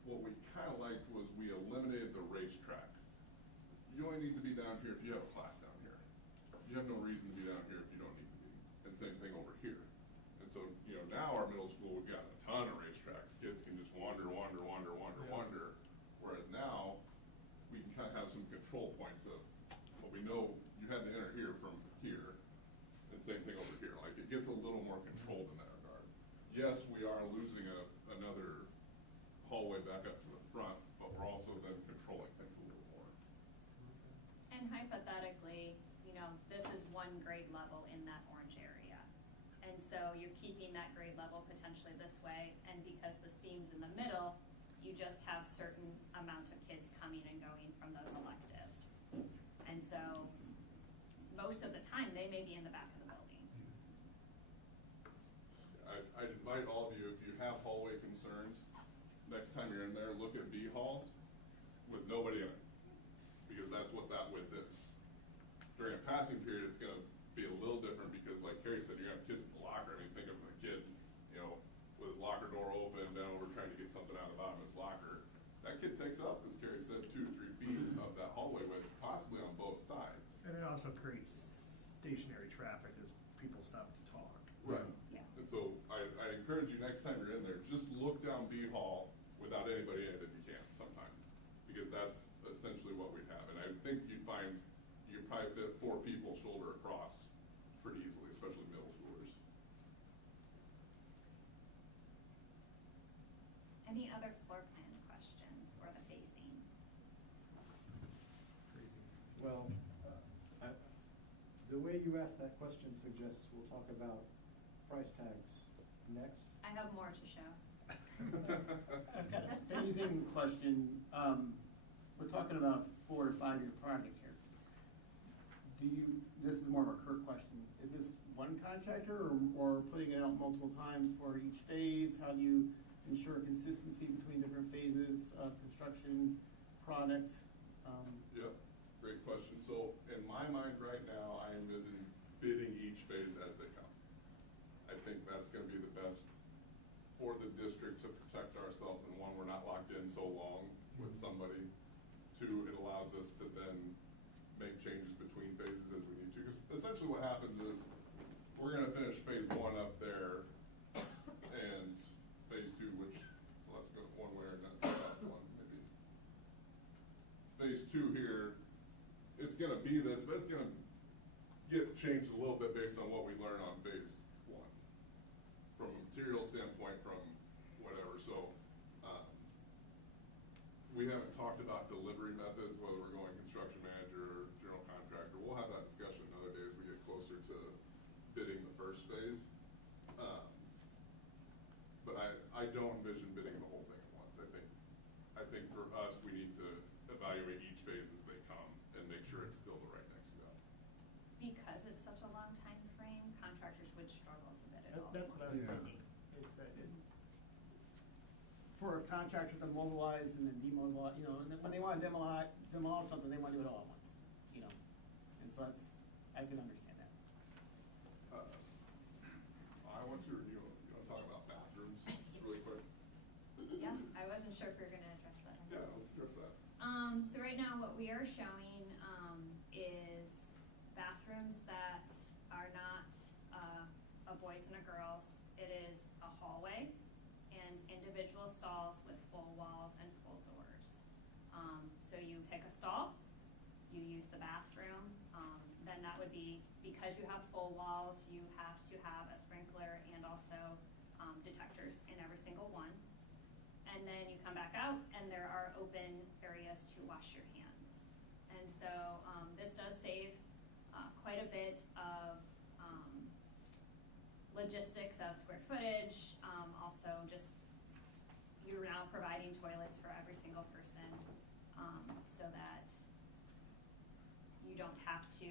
what we kinda liked was we eliminated the racetrack. You only need to be down here if you have a class down here. You have no reason to be down here if you don't need to be. And same thing over here. And so, you know, now our middle school, we've got a ton of racetracks. Kids can just wander. Whereas now, we can kinda have some control points of, well, we know you had to enter here from here. And same thing over here. Like, it gets a little more controlled in that regard. Yes, we are losing another hallway back up to the front, but we're also then essentially, you know, this is one grade level in that orange area. And so you're keeping that grade level potentially this way, and because the STEAM's in the middle, you just have certain amount of kids coming and going from those electives. And so most of the time, they may be in the back of the building. I'd invite all of you, if you have hallway concerns, next time you're in there, look at B halls with nobody in it, because that's what that width is. During a passing period, it's gonna be a little different because like Carrie said, you're gonna have kids in the locker. I mean, think of a kid, you know, with his locker door open, down over trying to get something out of the bottom of his locker. That kid takes up, as Carrie said, 2 to 3 feet of that hallway width, possibly on both sides. And it also creates stationary traffic as people stop to talk. Right. Yeah. And so I encourage you, next time you're in there, just look down B hall without anybody in it if you can sometime, because that's essentially what we have. And I think you'd find you could probably fit 4 people shoulder across pretty easily, especially middle schoolers. Any other floor plan questions or the phasing? Well, the way you asked that question suggests we'll talk about price tags next. I have more to show. I've got a phasing question. We're talking about 4 to 5 year project here. This is more of a Kirk question. Is this one contractor or putting it out multiple times for each phase? How do you ensure consistency between different phases of construction, product? Yep, great question. So in my mind right now, I envision bidding each phase as they come. I think that's gonna be the best for the district to protect ourselves, and one, we're not locked in so long with somebody. 2, it allows us to then make changes between phases as we need to. Because essentially what happens is, we're gonna finish phase 1 up there, and phase 2, which, so let's go one way or not, that one, maybe. Phase 2 here, it's gonna be this, but it's gonna get changed a little bit based on what we learn on phase 1. From a material standpoint, from whatever, so, we haven't talked about delivery methods, whether we're going construction manager or general contractor. We'll have that discussion another day as we get closer to bidding the first phase. But I don't envision bidding the whole thing at once. I think for us, we need to evaluate each phase as they come and make sure it's still the right next step. Because it's such a long time frame, contractors would struggle to bid it all. That's what I was Yeah. thinking. Is that For a contractor to mobilize and then demobilize, you know, and then when they want to demolish something, they want to do it all at once, you know? And so I can understand that. I want to review, you want to talk about bathrooms, just really quick? Yeah, I wasn't sure if we were gonna address that. Yeah, let's address that. So right now, what we are showing, is bathrooms that are not, a boys and a girls. It is a hallway and individual stalls with full walls and full doors. So you pick a stall, you use the bathroom, then that would be, because you have full walls, you have to have a sprinkler and also, detectors in every single one. And then you come back out and there are open areas to wash your hands. And so, this does save, quite a bit of, logistics of square footage, also just, you're now providing toilets for every single person, so that you don't have to,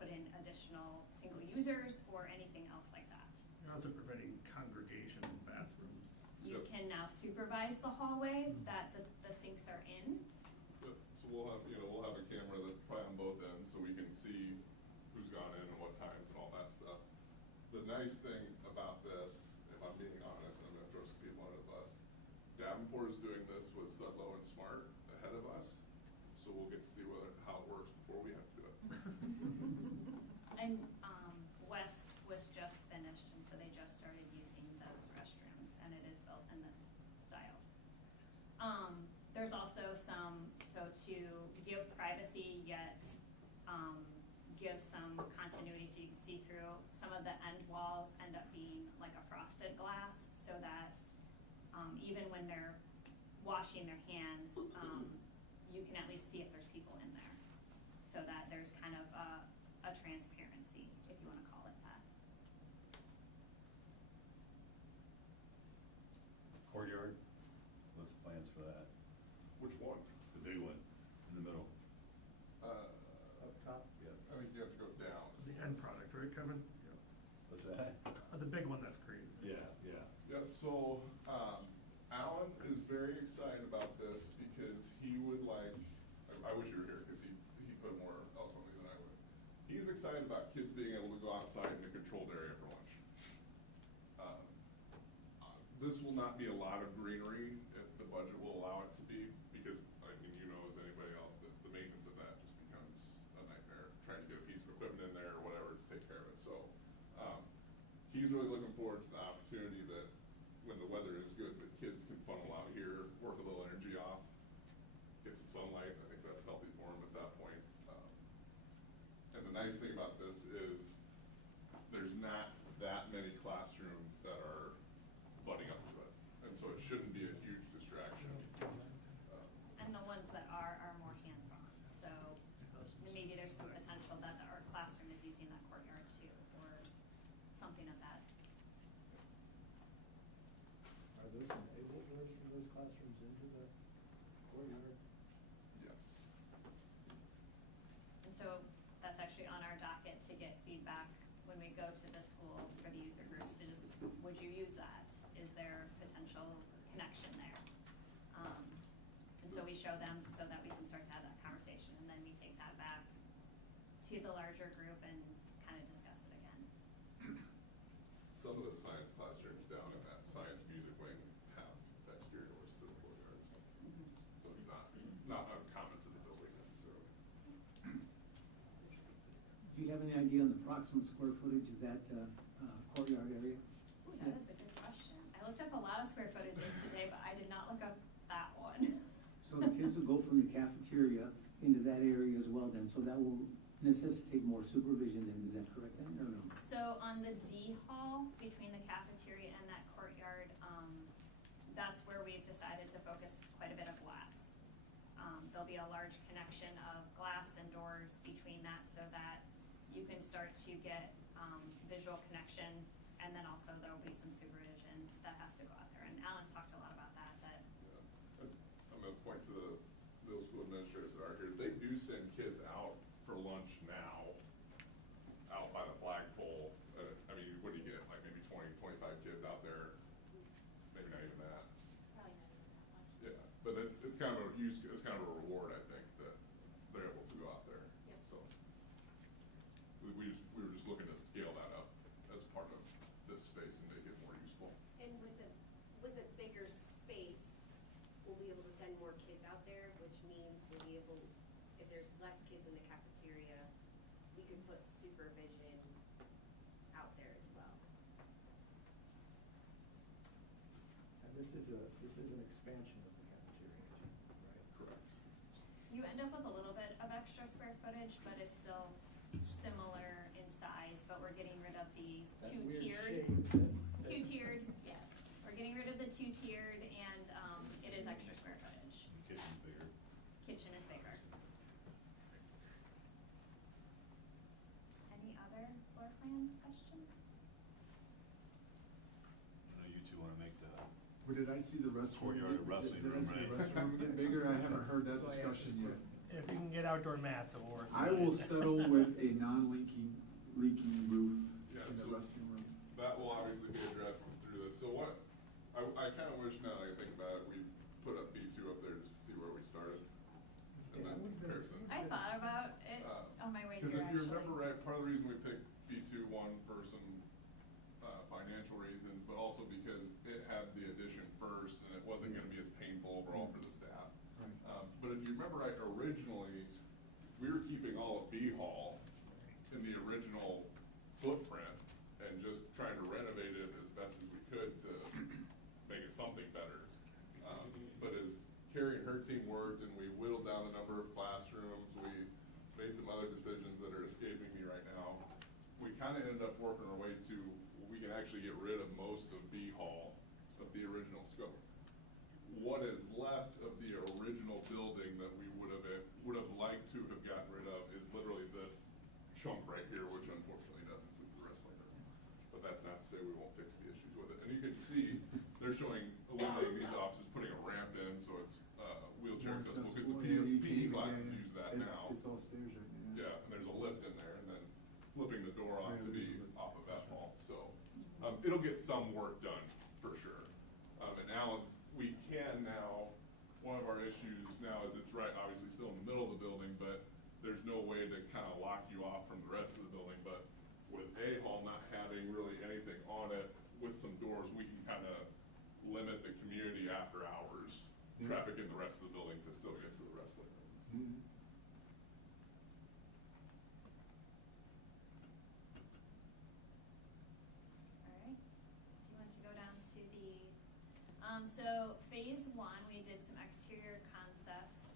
put in additional single users or anything else like that. You're also preventing congregation bathrooms. You Yep. can now supervise the hallway that the sinks are in. So we'll have, we'll have a camera that's probably on both ends, so we can see who's gone in and what times and all that stuff. The nice thing about this, if I'm being honest, I'm gonna throw some people under the bus, Davenport is doing this with Sudlow and Smart ahead of us, so we'll get to see how it works before we have to do it. And, West was just finished, and so they just started using those restrooms, and it is built in this style. There's also so to give privacy yet, give some continuity so you can see through, some of the end walls end up being like a frosted glass, so that, even when they're washing their hands, you can at least see if there's people in there. so that there's kind of a transparency, if you wanna call it that. Courtyard, what's the plans for that? Which one? The big one, in the middle. Up top? Yeah. I think you have to go down. It's the end product, right, Kevin? What's that? The big one that's created. Yeah, yeah. Yep, so, Alan is very excited about this because he would like, I wish you were here because he put it more eloquently than I would. He's excited about kids being able to go outside in a controlled area for lunch. This will not be a lot of greenery if the budget will allow it to be, because, I mean, you know as anybody else, that the maintenance of that just becomes a nightmare, trying to get a piece of equipment in there or whatever to take care of it, so. He's really looking forward to the opportunity that when the weather is good, that kids can funnel out here, work a little energy off, get some sunlight. I think that's healthy for them at that point. And the nice thing about this is there's not that many classrooms that are butting up to it. And so it shouldn't be a huge distraction. And the ones that are more hands-on, so maybe there's some potential that the art classroom is using that courtyard too, or something of that. Are those some exit doors from those classrooms into the courtyard? Yes. And so that's actually on our docket to get feedback when we go to the school for the user groups to just, would you use that? Is there potential connection there? And so we show them so that we can start to have that conversation, and then we take that back to the larger group and kind of discuss it again. Some of the science classrooms down in that science music wing have exterior doors to the courtyards. So it's not uncommon to the building necessarily. Do you have any idea on the approximate square footage of that courtyard area? Ooh, that is a good question. I looked up a lot of square footages today, but I did not look up that one. So the kids will go from the cafeteria into that area as well then, so that will necessitate more supervision then, is that correct then, or no? So on the D hall, between the cafeteria and that courtyard, that's where we've decided to focus quite a bit of glass. There'll be a large connection of glass and doors between that so that you can start to get visual connection, and then also there'll be some supervision that has to go out there. And Alan's talked a lot about that. I'm gonna point to the middle school administrators that are here. They do send kids out for lunch now, out by the flagpole. I mean, what do you get, like maybe 20, 25 kids out there? Maybe not even that. Probably not even that much. Yeah, but it's kind of it's kind of a reward, I think, that they're able to go out there. Yep. So we were just looking to scale that up as part of this space and make it more useful. And with a bigger space, we'll be able to send more kids out there, which means we'll be able, if there's less kids in the cafeteria, we could put supervision out there as well. And this is an expansion of the cafeteria, right? Correct. You end up with a little bit of extra square footage, but it's still similar in size, but we're getting rid of the That weird two-tiered. shape that- Two-tiered, yes. We're getting rid of the two-tiered, and it is extra square footage. The kitchen's bigger. Kitchen is bigger. Any other floor plan questions? I know you two wanna make the But did I see the restroom? courtyard a wrestling Did I room, see the right? restroom get bigger? I haven't heard that So I asked discussion this yet. If you can get outdoor mats, it will work. I will settle with a non-leaking roof Yeah, in the so- restroom room. That will obviously be addressed through this. So what, I kind of wish now that I think about it, we put up B2 up there just to see where we started. And Yeah, then we've been- comparison. I thought about it on my way here, Because if you actually. remember right, part of the reason we picked B2, one, for some financial reasons, but also because it had the addition first and it wasn't gonna be as painful overall for the staff. Right. But if you remember right, originally, we were keeping all of B Hall in the original footprint and just trying to renovate it as best as we could to make it something better. But as Carrie and her team worked and we whittled down the number of classrooms, we made some other decisions that are escaping me right now. We kind of ended up working our way to, we can actually get rid of most of B Hall of the original scope. What is left of the original building that we would have liked to have gotten rid of is that's not to say we won't fix the issues with it. And you can see, they're showing eliminating these offices, putting a ramp in, so it's, wheelchair accessible, because the PE classes use that now. It's all stairs right now. Yeah, and there's a lift in there, and then flipping the door off to be off of that hall, so, it'll get some work done, for sure. And now, we can now, one of our issues now is it's right, obviously still in the middle of the building, but there's no way to kind of lock you off from the rest of the building, but with A hall not having really anything on it, with some doors, we can kind of limit the community after hours, traffic in the rest of the building to still get to the rest of it. Mhm. Alright, do you want to go down to the, so phase one, we did some exterior concepts,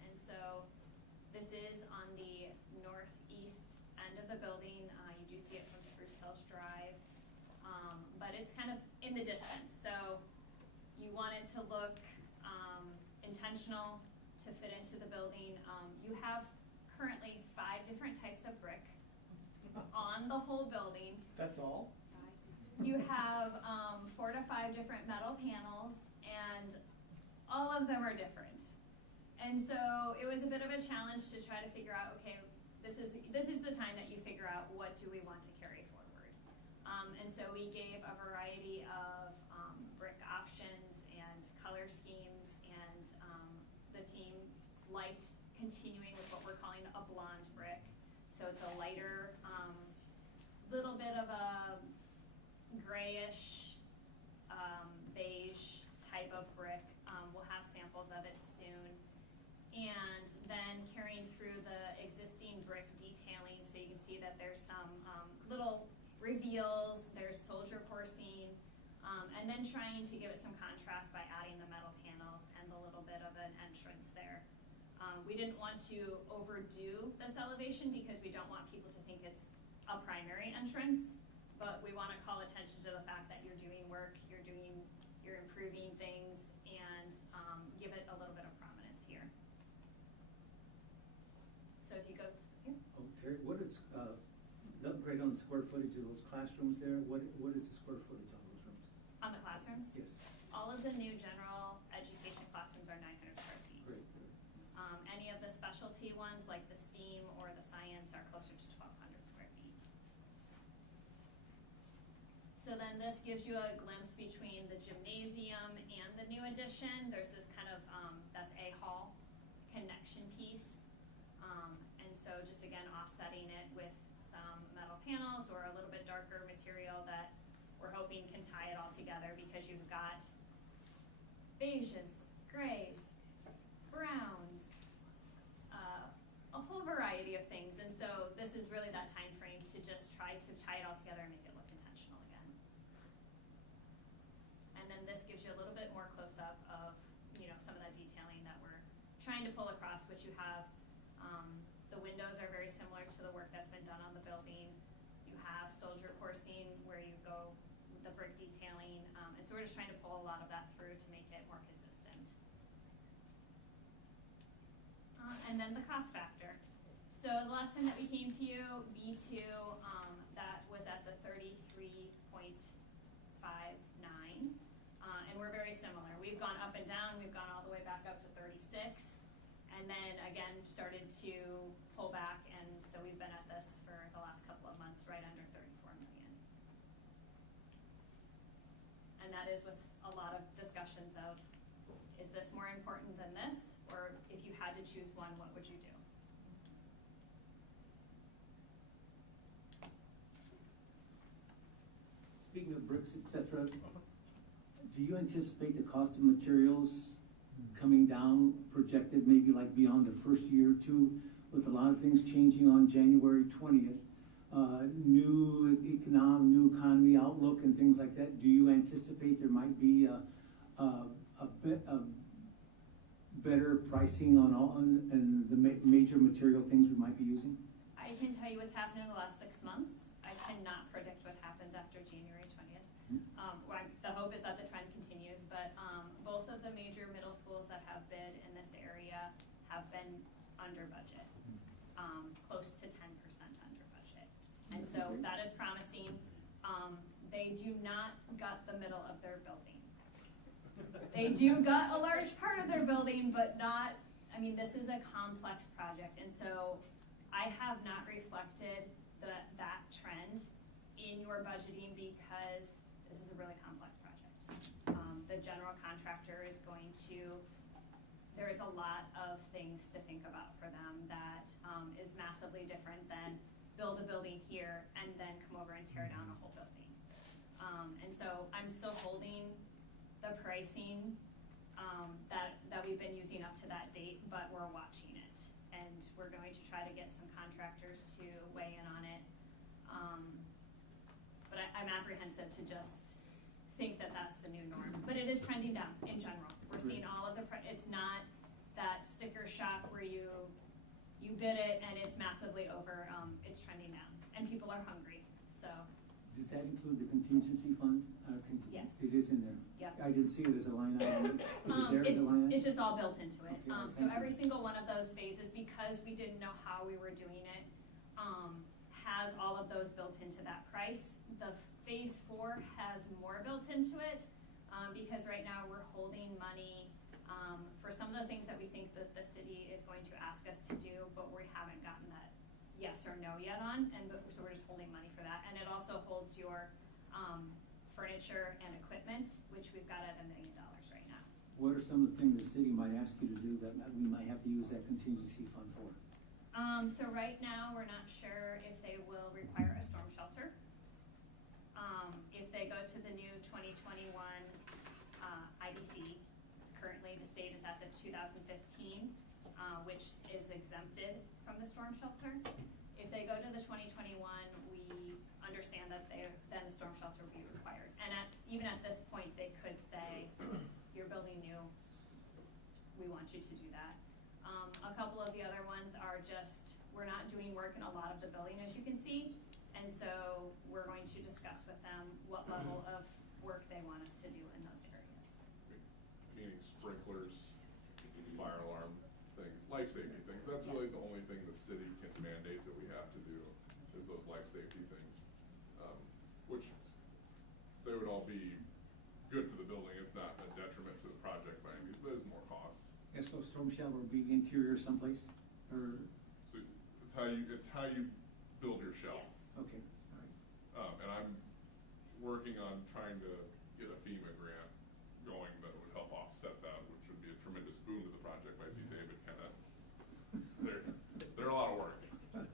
and so this is on the northeast end of the building. You do see it from Spruce Hills Drive, but it's kind of in the distance, so you want it to look intentional to fit into the building. You have currently 5 different types of brick on the whole building. That's all? You have 4 to 5 different metal panels, and all of them are different. And so it was a bit of a challenge to try to figure out, okay, this is the time that you figure out what do we want to carry forward. And so we gave a variety of brick options and color schemes, and the team liked continuing with what we're calling a blonde brick. So it's a lighter, little bit of a grayish, beige type of brick. We'll have samples of it soon. And then carrying through the existing brick detailing, so you can see that there's some little reveals, there's soldier coursing, and then trying to give it some contrast by adding the metal panels and the little bit of an entrance there. We didn't want to overdo this elevation because we don't want people to think it's a primary entrance, but we want to call attention to the fact that you're doing work, you're improving things, and give it a little bit of prominence here. So if you go to here. Okay, what is, the upgrade on the square footage of those classrooms there, what is the square footage on those rooms? On the classrooms? Yes. All of the new general education classrooms are 900 square feet. Great. Any of the specialty ones, like the STEAM or the science, are closer to 1,200 square feet. So then this gives you a glimpse between the gymnasium and the new addition. There's this kind of, that's a hall connection piece. And so just again, offsetting it with some metal panels or a little bit darker material that we're hoping can tie it all together, because you've got beiges, grays, browns, a whole variety of things. And so this is really that time frame to just try to tie it all together and make it look intentional again. And then this gives you a little bit more close-up of, some of that detailing that we're trying to pull across, which you have. The windows are very similar to the work that's been done on the building. You have soldier coursing where you go with the brick detailing, and so we're just trying to pull a lot of that through to make it more consistent. And then the cost factor. So the last time that we came to you, B2, that was at the 33.59, and we're very similar. We've gone up and down. We've gone all the way back up to 36. And then again, started to pull back, and so we've been at this for the last couple of months, right under 34 million. And that is with a lot of discussions of, is this more important than this? Or if you had to choose one, what would you do? Speaking of bricks, et cetera, do you anticipate the cost of materials coming down, projected maybe like beyond the first year or two, with a lot of things changing on January 20th, new economy outlook and things like that? Do you anticipate there might be a better pricing on all and the major material things we might be using? I can tell you what's happened in the last 6 months. I cannot predict what happens after January 20th. The hope is that the trend continues, but both of the major middle schools that have bid in this area have been under budget, close to 10% under budget. And so that is promising. They do not gut the middle of their building. They do gut a large part of their building, but not, I mean, this is a complex project, and so I have not reflected that trend in your budgeting because this is a really complex project. The general contractor is going to, there is a lot of things to think about for them that is massively different than build a building here and then come over and tear down a whole building. And so I'm still holding the pricing that we've been using up to that date, but we're watching it. And we're going to try to get some contractors to weigh in on it. But I'm apprehensive to just think that that's the new norm. But it is trending down in general. We're seeing all of the, it's not that sticker shock where you bid it and it's massively over. It's trending down. And people are hungry, so. Does that include the contingency fund? Yes. It is in there? Yep. I didn't see it as a line item. Is it there as a line item? It's just all built into it. Okay, So thank every you. single one of those phases, because we didn't know how we were doing it, has all of those built into that price. The phase 4 has more built into it, because right now we're holding money for some of the things that we think that the city is going to ask us to do, but we haven't gotten that yes or no yet on, and so we're just holding money for that. And it also holds your furniture and equipment, which we've got at $1 million right now. What are some of the things the city might ask you to do that we might have to use that contingency fund for? So right now, we're not sure if they will require a storm shelter. If they go to the new 2021 IDC, currently the state is at the 2015, which is exempted from the storm shelter. If they go to the 2021, we understand that then the storm shelter will be required. And even at this point, they could say, you're building new, we want you to do that. A couple of the other ones are just, we're not doing work in a lot of the building, as you can see, and so we're going to discuss with them what level of work they want us to do in those areas. Meaning sprinklers, fire alarm things, life safety things. That's really the only thing the city can mandate that we have to do is those life safety things, which they would all be good for the building. It's not a detriment to the project by any means, but it's more cost. Yeah, so storm shelter will be interior someplace, or? So it's how you build your shell. Yes. Okay, all right. And I'm working on trying to get a FEMA grant going that would help offset that, which would be a tremendous boon to the project. I see David kind of, they're a lot of work. And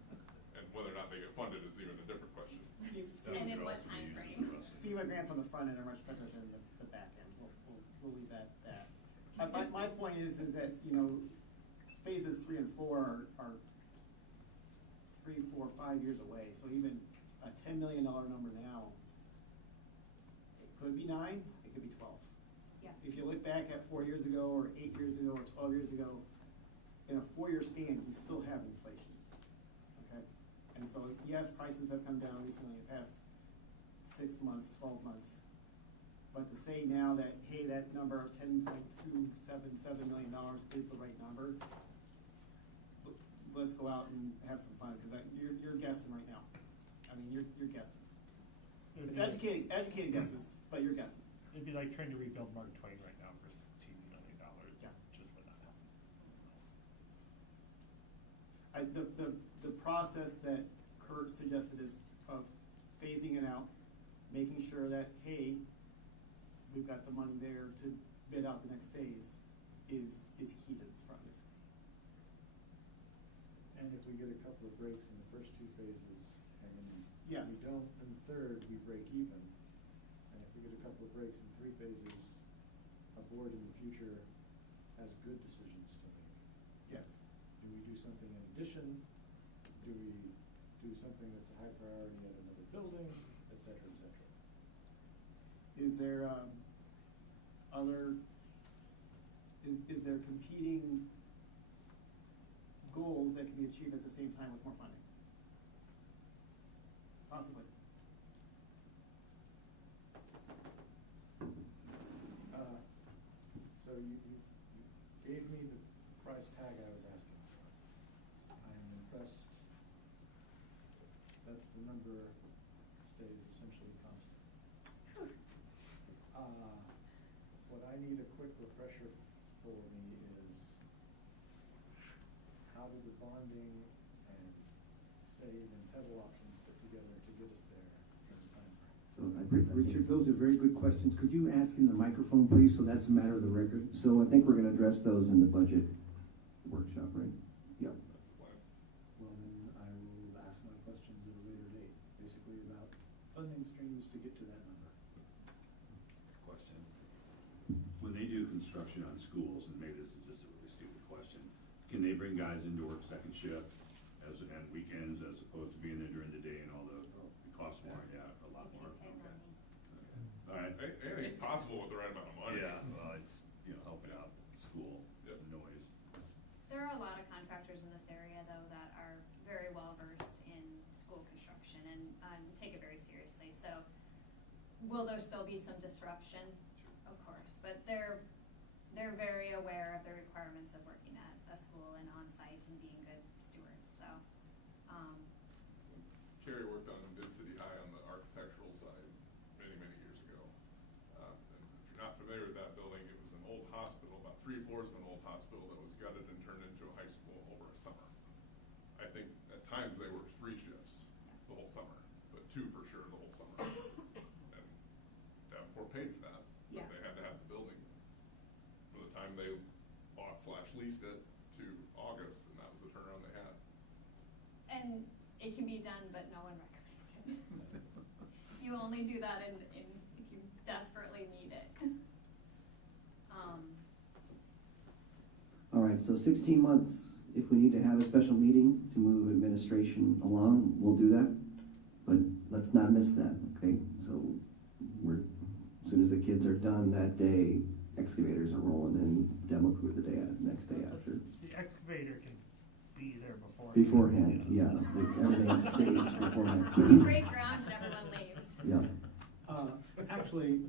whether or not they get funded is even a different question. And in what time frame? FEMA grants on the front end are much better than the back end. We'll leave that at that. My point is that, you know, phases 3 and 4 are 3, 4, 5 years away. So even a $10 million number now, it could be 9, it could be 12. Yeah. If you look back at 4 years ago, or 8 years ago, or 12 years ago, in a 4-year span, we still have inflation. Okay? And so, yes, prices have come down recently in the past 6 months, 12 months. But to say now that, hey, that number of $10.277 million is the right number, let's go out and have some fun, because you're guessing right now. I mean, you're guessing. It's educated guesses, but you're guessing. It'd be like trying to rebuild Mark Twain right now for $16 million. Yeah. Just would not happen. The process that Kurt suggested is of phasing it out, making sure that, hey, we've got the money there to bid out the next phase is key to this project. And if we get a couple of breaks in the first 2 phases, and Yes. we don't in the third, we break even. And if we get a couple of breaks in 3 phases, a board in the future has good decisions to make. Yes. Do we do something in addition? Do we do something that's a high priority at another building, et cetera, et cetera? Is there is there competing goals that can be achieved at the same time with more funding? Possibly. So you gave me the price tag I was asking for. I'm impressed that the number stays essentially constant. need a quick refresher for me is, how do the bonding and save and pedal options fit together to get us there in the time frame? Richard, those are very good questions. Could you ask in the microphone, please, so that's a matter of the record? so I think we're gonna address those in the budget workshop, right? Yeah. Well, then I will ask my questions at a later date, basically about funding streams to get to that number. Question. When they do construction on schools, and maybe this is just a really stupid question, can they bring guys into work second shift and weekends as opposed to being there during the day and all the, it costs more, yeah, a lot more, okay. All right. Anything's possible with the right amount of money. Yeah, well, it's, helping out school, noise. There are a lot of contractors in this area, though, that are very well versed in school construction and take it very seriously. So will there still be some disruption? Of course, but they're very aware of the requirements of working at a school and on-site and being good stewards, so. Carrie worked on Mid-City High on the architectural side many, many years ago. And if you're not familiar with that building, it was an old hospital, about 3 floors of an old hospital that was gutted and turned into a high school over a summer. I think at times they were 3 shifts the whole summer, but 2 for sure the whole summer. And Davenport paid for that, but they had to have the building. From the time they bought/leased it to August, and that was the turnaround they had. And it can be done, but no one recommends it. You only do that if you desperately need it. All right, so 16 months, if we need to have a special meeting to move administration along, we'll do that. But let's not miss that, okay? So as soon as the kids are done that day, excavators are rolling in, demo crew the next day after. The excavator can be there Beforehand, yeah, like everything's staged beforehand. Break ground and everyone leaves. Yeah. Actually,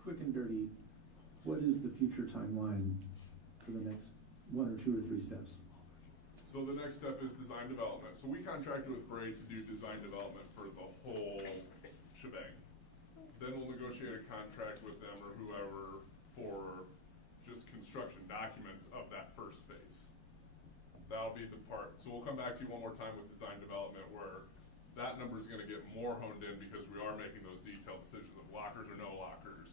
quick and dirty, what is the future timeline for the next 1 or 2 or 3 steps? So the next step is design development. So we contracted with Braid to do design development for the whole shebang. Then we'll negotiate a contract with them or whoever for just construction documents of that first phase. That'll be the part. So we'll come back to you one more time with design development where that number is gonna get more honed in because we are making those detailed decisions of lockers or no lockers,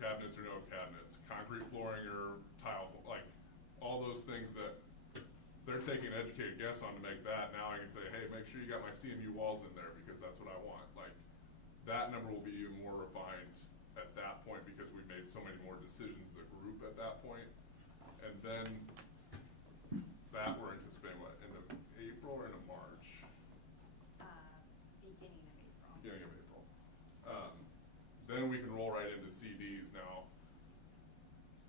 cabinets or no cabinets, concrete flooring or tile, like all those things that they're taking an educated guess on to make that. Now I can say, hey, make sure you got my CMU walls in there because that's what I want. Like that number will be even more refined at that point because we've made so many more decisions as a group at that point. And then that we're anticipating what, end of April or end of March? Beginning of April. Beginning of April. Then we can roll right into CDs. Now,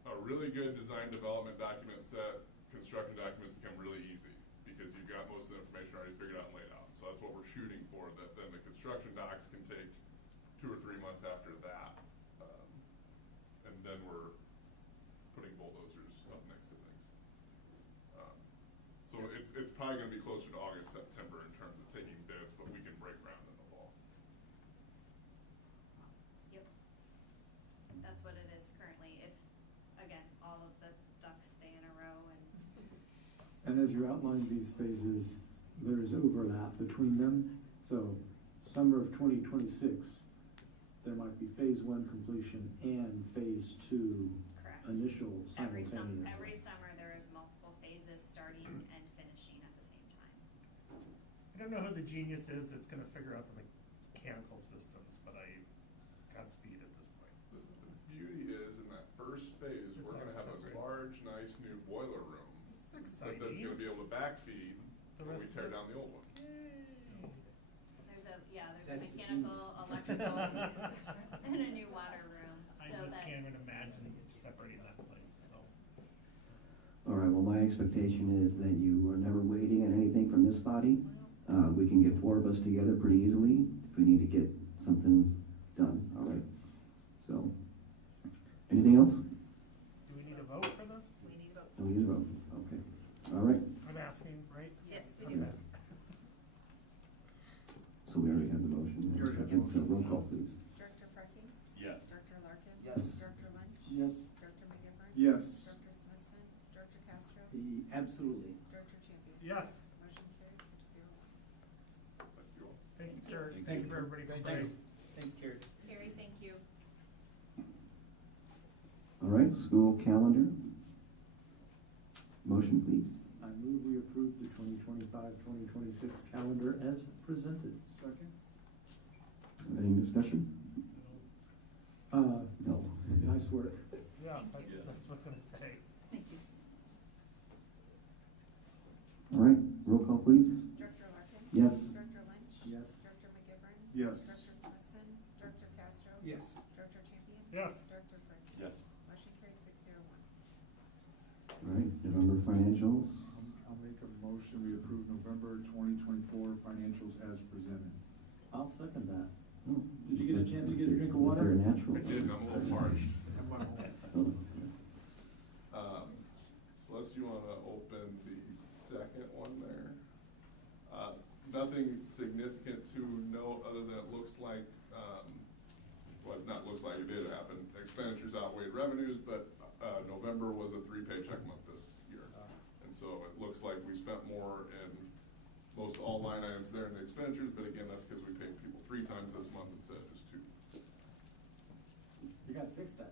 a really good design development document set, construction documents become really easy because you've got most of the information already figured out and laid out. So that's what we're shooting for. That then the construction docs can take 2 or 3 months after that. And then we're putting bulldozers up next to things. So it's probably gonna be closer to August, September in terms of taking bids, but we can break ground in the fall. Yep. That's what it is currently, if, again, all of the ducks stay in a row and. And as you outline these phases, there is overlap between them. So summer of 2026, there might be phase 1 completion and phase 2 Correct. initial simultaneously. Every summer there is multiple phases starting and finishing at the same time. I don't know who the genius is that's gonna figure out the mechanical systems, but Godspeed at this point. The beauty is in that first phase, That we're gonna sounds have so a great. large, nice new boiler room. This is That's exciting. gonna be able to backfeed The when we rest tear of- down the old one. There's That's a mechanical, electrical, and a new water room, I so just that. can't even imagine separating that place, so. All right, well, my expectation is that you are never waiting on anything from this body. We can get 4 of us together pretty easily if we need to get something done, all right? So, anything else? Do we need a vote for this? We need a vote. We need a vote, okay. All right, I'm asking, right? Yes, we do. Okay. So we already had the motion and a second, so roll call, please. Director Frecky? Yes. Director Larkin? Yes. Director Lynch? Yes. Director Absolutely. Director Champion? Yes. Motion carried 601. Thank you all. Thank you, Terry. Thank Thank you. you for everybody. Thanks. Thanks, Carrie. Carrie, thank you. All right, school calendar. Motion, please. I move we approve the 2025-2026 calendar as presented. Second? Any discussion? No. Nice work. Yeah, Thank you. that's what I was gonna say. Thank you. All right, roll call, please. Director Larkin? Yes. Director Lynch? Yes. Director McGivern? Yes. Director Smithson? Director Castro? Yes. Director Champion? Yes. Director Franklin? Yes. Motion carried 601. All right, November financials. I'll make a motion, we approve November 2024 financials as presented. I'll second that. Oh, Did you get a chance to get a drink of water? Very natural. I did, I'm a little parched. Oh, that's good. Celeste, you wanna open the second one there? Nothing significant to note other than it looks like, well, not looks like, it did happen. Expenditures outweighed revenues, but, November was a 3 paycheck month this year. And so it looks like we spent more in most all line items there in the expenditures, but again, that's because we paid people 3 times this month instead of just 2. You gotta fix that.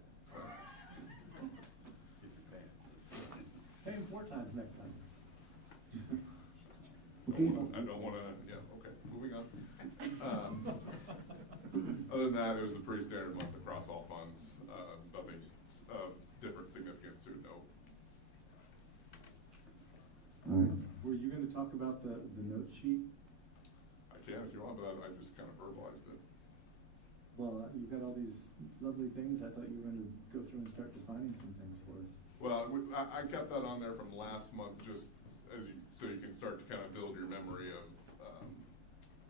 Pay him 4 times next time. Okay. I don't wanna, yeah, okay, moving on. Other than that, it was a pretty standard month across all funds, nothing, different significance to note. All right. Were you gonna talk about the notes sheet? I can if you want, but I just kind of verbalized it. Well, you've got all these lovely things. I thought you were gonna go through and start defining some things for us. Well, I kept that on there from last month, just as you, so you can start to kind of build your memory of,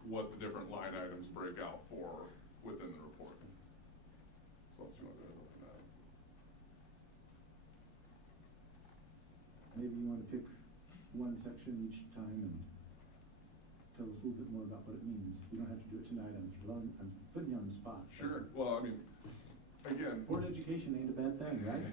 what the different line items break out for within the report. So let's see what they're looking at. Maybe you wanna pick one section each time and tell us a little bit more about what it means. You don't have to do it tonight. I'm putting you on the spot. Sure, well, I mean, again. Board education ain't a bad thing, right?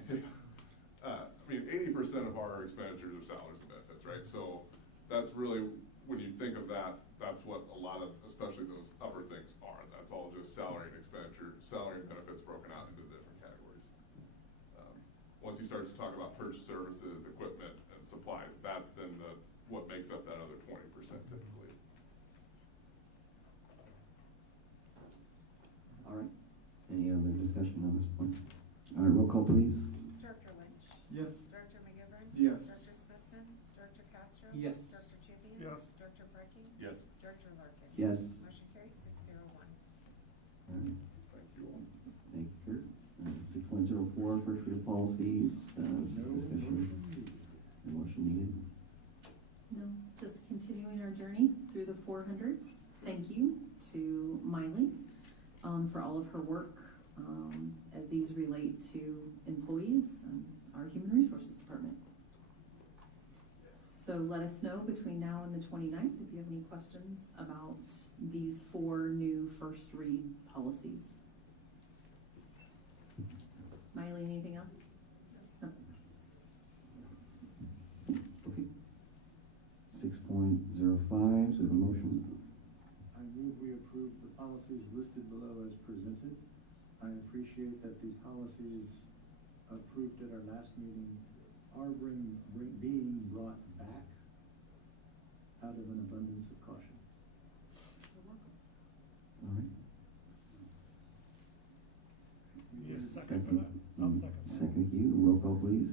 I mean, 80% of our expenditures are salaries and benefits, right? So that's really, when you think of that, that's what a lot of, especially those upper things are. That's all just salary and expenditure, salary and benefits broken out into different categories. Once you start to talk about purchase services, equipment, and supplies, that's then what makes up that other 20% typically. All right. Any other discussion on this point? All right, roll call, please. Director Lynch? Yes. Director McGivern? Yes. Director Smithson? Director Castro? Yes. Director Champion? Yes. Director Franklin? Yes. Director Larkin? Yes. Motion carried 601. All right. Thank you all. Thank you, Kurt. 6.04, first read of policies, discussion. No motion needed. No, just continuing our journey through the 400s. Thank you to Miley for all of her work as these relate to employees and our Human Resources Department. So let us know between now and the 29th if you have any questions about these 4 new first read policies. Miley, anything else? No. Okay. 6.05, so we have a motion. I move we approve the policies listed below as presented. I appreciate that the policies approved at our last meeting are being brought back out of an abundance of caution. All right. You need a second for that? I'll second. Second, you. Roll call, please.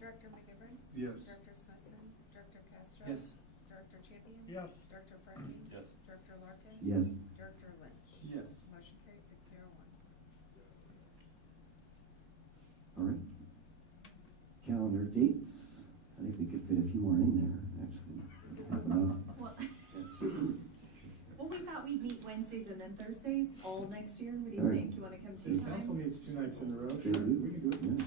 Director McGivern? Yes. Director Smithson? Director Castro? Yes. Director Champion? Yes. Director Franklin? Yes. Director Larkin? Yes. Director Lynch? Yes. Motion carried 601. All right. Calendar dates. I think we could fit a few more in there, actually. Have enough. Well, we thought we'd meet Wednesdays and then Thursdays all next year. What do you All right. think? You wanna come 2 City times? council meets 2 nights in a row. They Sure, do. we can do it. Yeah.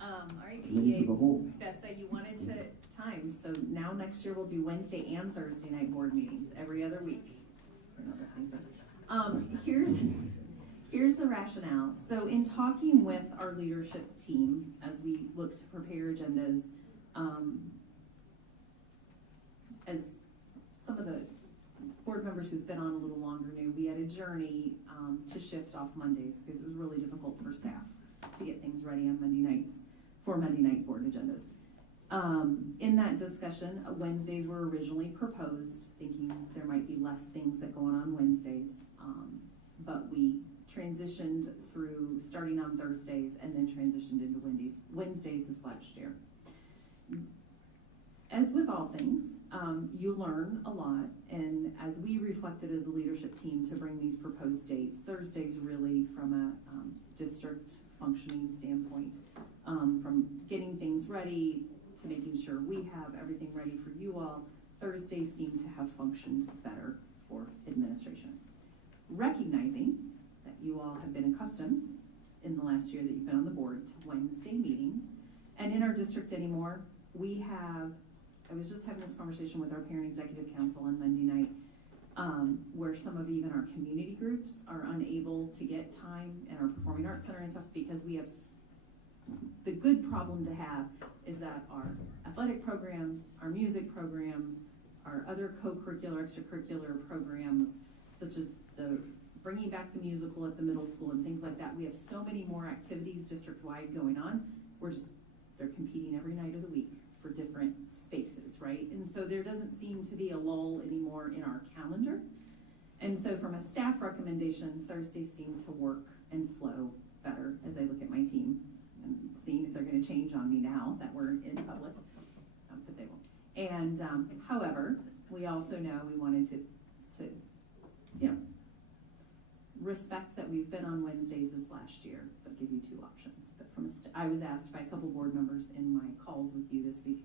All right, Committees of the whole. Bessa, you wanted to time, so now next year we'll do Wednesday and Thursday night board meetings every other week. We're not listening, but, here's the rationale. So in talking with our leadership team, as we look to prepare agendas, as some of the board members who've been on a little longer knew, we had a journey to shift off Mondays because it was really difficult for staff to get things ready on Monday nights for Monday night board agendas. In that discussion, Wednesdays were originally proposed, thinking there might be less things that go on Wednesdays, but we transitioned through starting on Thursdays and then transitioned into Wednesdays this last year. As with all things, you learn a lot, and as we reflected as a leadership team to bring these proposed dates, Thursdays really from a district functioning standpoint, from getting things ready to making sure we have everything ready for you all, Thursdays seem to have functioned better for administration. Recognizing that you all have been accustomed in the last year that you've been on the board to Wednesday meetings, and in our district anymore, we have, I was just having this conversation with our parent executive council on Monday night, where some of even our community groups are unable to get time in our performing arts center and stuff because we have, the good problem to have is that our athletic programs, our music programs, our other co-curricular, extracurricular programs, such as the bringing back the musical at the middle school and things like that, we have so many more activities district-wide going on. They're competing every night of the week for different spaces, right? And so there doesn't seem to be a lull anymore in our calendar. And so from a staff recommendation, Thursdays seem to work and flow better as I look at my team and seeing if they're gonna change on me now that we're in public, but they won't. And however, we also know we wanted to you know, respect that we've been on Wednesdays this last year, but give you two options. But from I was asked by a couple board members in my calls with you this week,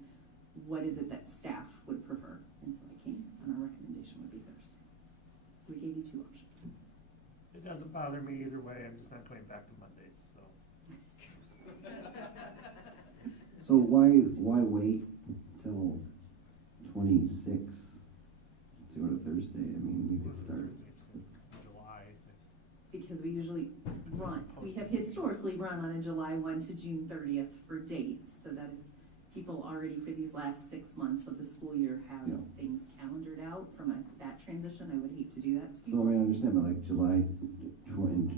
what is it that staff would prefer? And so I came, and our recommendation would be Thursday. So we gave you two options. It doesn't bother me either way, I'm just not going back to Mondays, so. So why wait till 26 to go to Thursday? I mean, we could start. July. Because we usually we have historically run on a July 1 to June 30th for dates, so that if people already for these last 6 months of the school year have things calendared out from that transition, I would hate to do that to people. So I mean, I understand, but like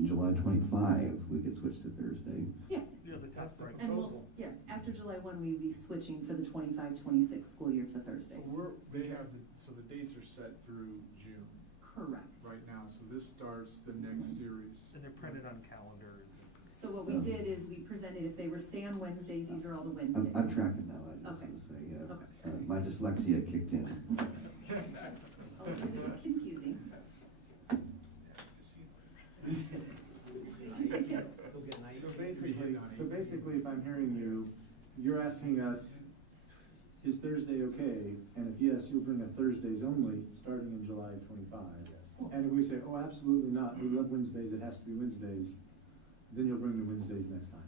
July 25, we could switch to Thursday. Yeah. Yeah, the test right. And after July 1, we'd be switching for the 25-26 school year to Thursdays. So the dates are set through June. Correct. Right now, so this starts the next series. And they're printed on calendars. So what we did is we presented, if they were stay on Wednesdays, these are all the Wednesdays. I'm tracking now, I just Okay. want to say, yeah. Okay. My dyslexia kicked in. Oh, because it was confusing. So basically, if I'm hearing you, you're asking us, is Thursday okay? And if yes, you'll bring a Thursdays only, starting in July 25. And if we say, oh, absolutely not, we love Wednesdays, it has to be Wednesdays, then you'll bring the Wednesdays next time.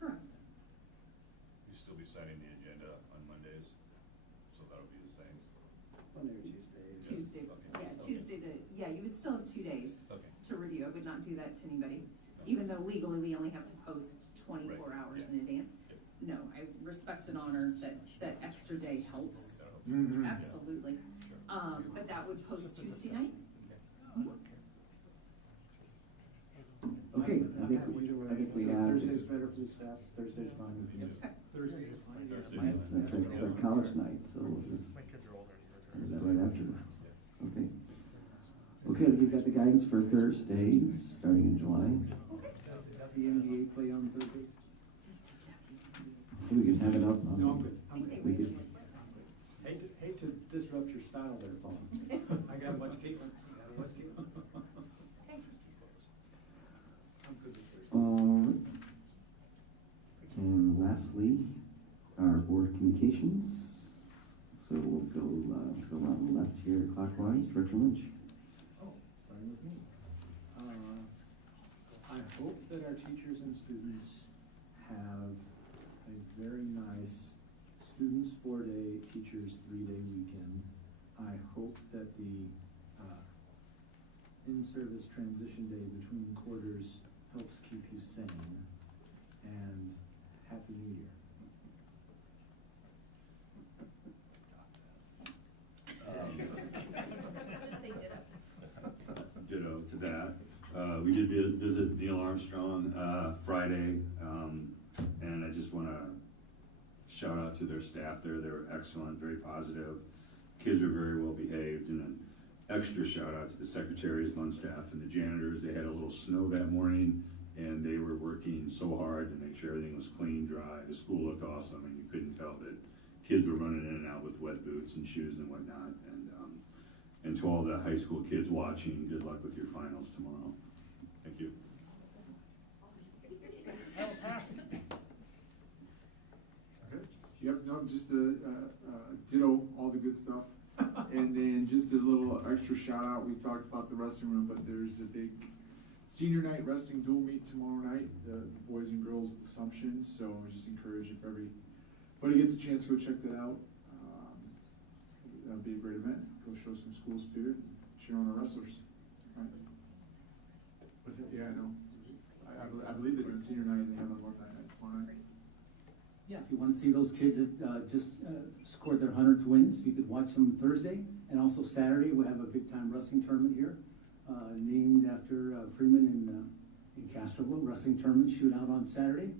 Correct. You still be setting the agenda on Mondays, so that'll be the same. Monday or Tuesday. Tuesday, Okay. Tuesday, you would still have 2 days Okay. to review. I would not do that to anybody, even though legally we only have to post 24 hours in advance. No, I respect and honor that extra day helps. Mm-hmm. Absolutely. But that would post Tuesday night? Okay, I think we have. Thursday's better for the staff, Thursday's fine with me. Okay. Thursday's fine. It's a college night, so we'll just, My kids are older. is that right after? Okay. Okay, you've got the guidance for Thursdays, starting in July. Does the NBA play on Thursdays? We could have it up on. No, I'm good. I'm good. We could, Hate to disrupt your style there, Paul. I got a bunch of Caitlin. I'm good with Thursday. And lastly, our board communications. So we'll go, let's go around the left here clockwise, Director Lynch. Oh, starting with me. I hope that our teachers and students have a very nice Students 4-day, Teachers 3-day weekend. I hope that the in-service transition day between quarters helps keep you sane, and Happy New Year. visit Neil Armstrong Friday, and I just want to shout out to their staff there. They were excellent, very positive. Kids were very well behaved, and an extra shout out to the secretaries, lunch staff, and the janitors. They had a little snow that morning, and they were working so hard to make sure everything was clean, dry. The school looked awesome, and you couldn't tell that kids were running in and out with wet boots and shoes and whatnot. And to all the high school kids watching, good luck with your finals tomorrow. Thank you. I will pass. Okay. Yep, no, just ditto all the good stuff. And then just a little extra shout out, we talked about the wrestling room, but there's a big senior night wrestling dual meet tomorrow night, the boys and girls at Assumption, so I just encourage if everybody gets a chance to go check that out. That'd be a great event, go show some school spirit, cheer on our wrestlers. Right. What's that? Yeah, I know. I believe they're doing senior night and they have a more night tomorrow night. Yeah, if you want to see those kids that just scored their 100th wins, you could watch them Thursday. And also Saturday, we have a big-time wrestling tournament here, named after Freeman in Castroville. Wrestling tournament shootout on Saturday.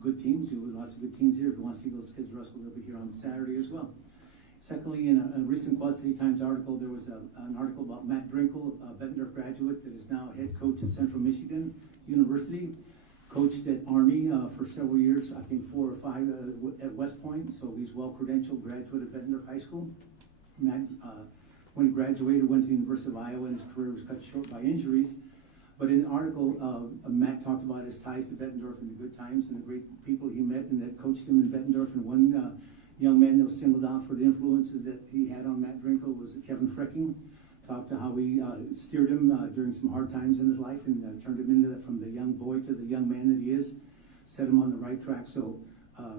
Good teams, lots of good teams here. If you want to see those kids wrestle, they'll be here on Saturday as well. Secondly, in a recent Quad City Times article, there was an article about Matt Drinkle, a Bettendorf graduate that is now head coach at Central Michigan University. Coached at Army for several years, I think 4 or 5 at West Point, so he's well-credentialed graduate of Bettendorf High School. Matt, when he graduated, went to the University of Iowa, and his career was cut short by injuries. But in the article, Matt talked about his ties to Bettendorf and the good times and the great people he met and that coached him in Bettendorf. And one young man that was singled out for the influences that he had on Matt Drinkle was Kevin Frecking. Talked to how he steered him during some hard times in his life and turned him into from the young boy to the young man that he is, set him on the right track. So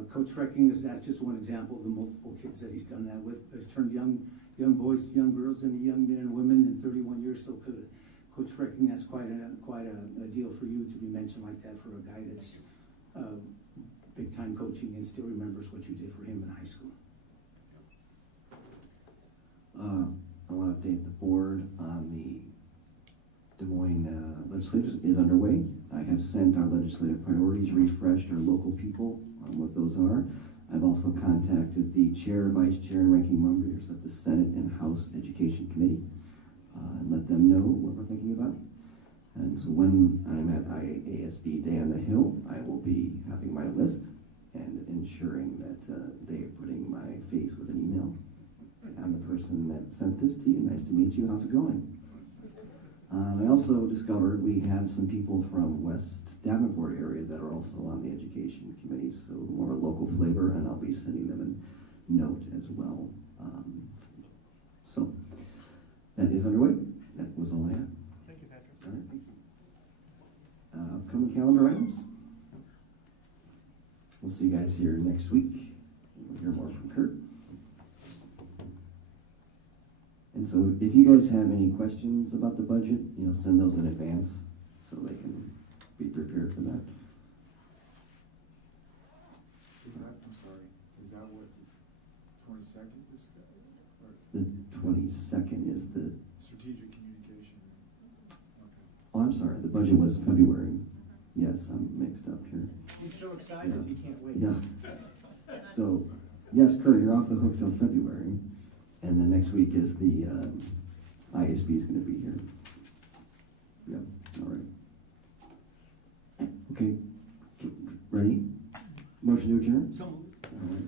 Coach Frecking, that's just one example of the multiple kids that he's done that with. Has turned young boys, young girls into young men and women in 31 years. So Coach Frecking, that's quite a deal for you to be mentioned like that for a guy that's big time coaching and still remembers what you did for him in high school. I want to update the board on the Des Moines legislature is underway. I have sent our legislative priorities, refreshed our local people on what those are. I've also contacted the chair, vice chair, and ranking members of the Senate and House Education Committee and let them know what we're thinking about. And so when I'm at IASB Day on the Hill, I will be having my list and ensuring that they are putting my face with an email. I'm the person that sent this to you. Nice to meet you. How's it going? I also discovered we have some people from West Davenport area that are also on the education committee, so more of a local flavor, and I'll be sending them a note as well. So that is underway. That was all I had. Thank you, Patrick. All right, thank you. Upcoming calendar items. We'll see you guys here next week. We'll hear more from Kurt. And so if you guys have any questions about the budget, send those in advance so they can be prepared for that. I'm sorry, is that what, 22nd is? The 22nd is the... Strategic communication. Okay. Oh, I'm sorry, the budget was February. Yes, I'm mixed up here. He's so excited, he can't wait. Yeah. So, yes, Kurt, you're off the hook till February. And then next week is the ISB is going to be here. Yep, all right. Okay, ready? Motion to adjourn? So moved. All right.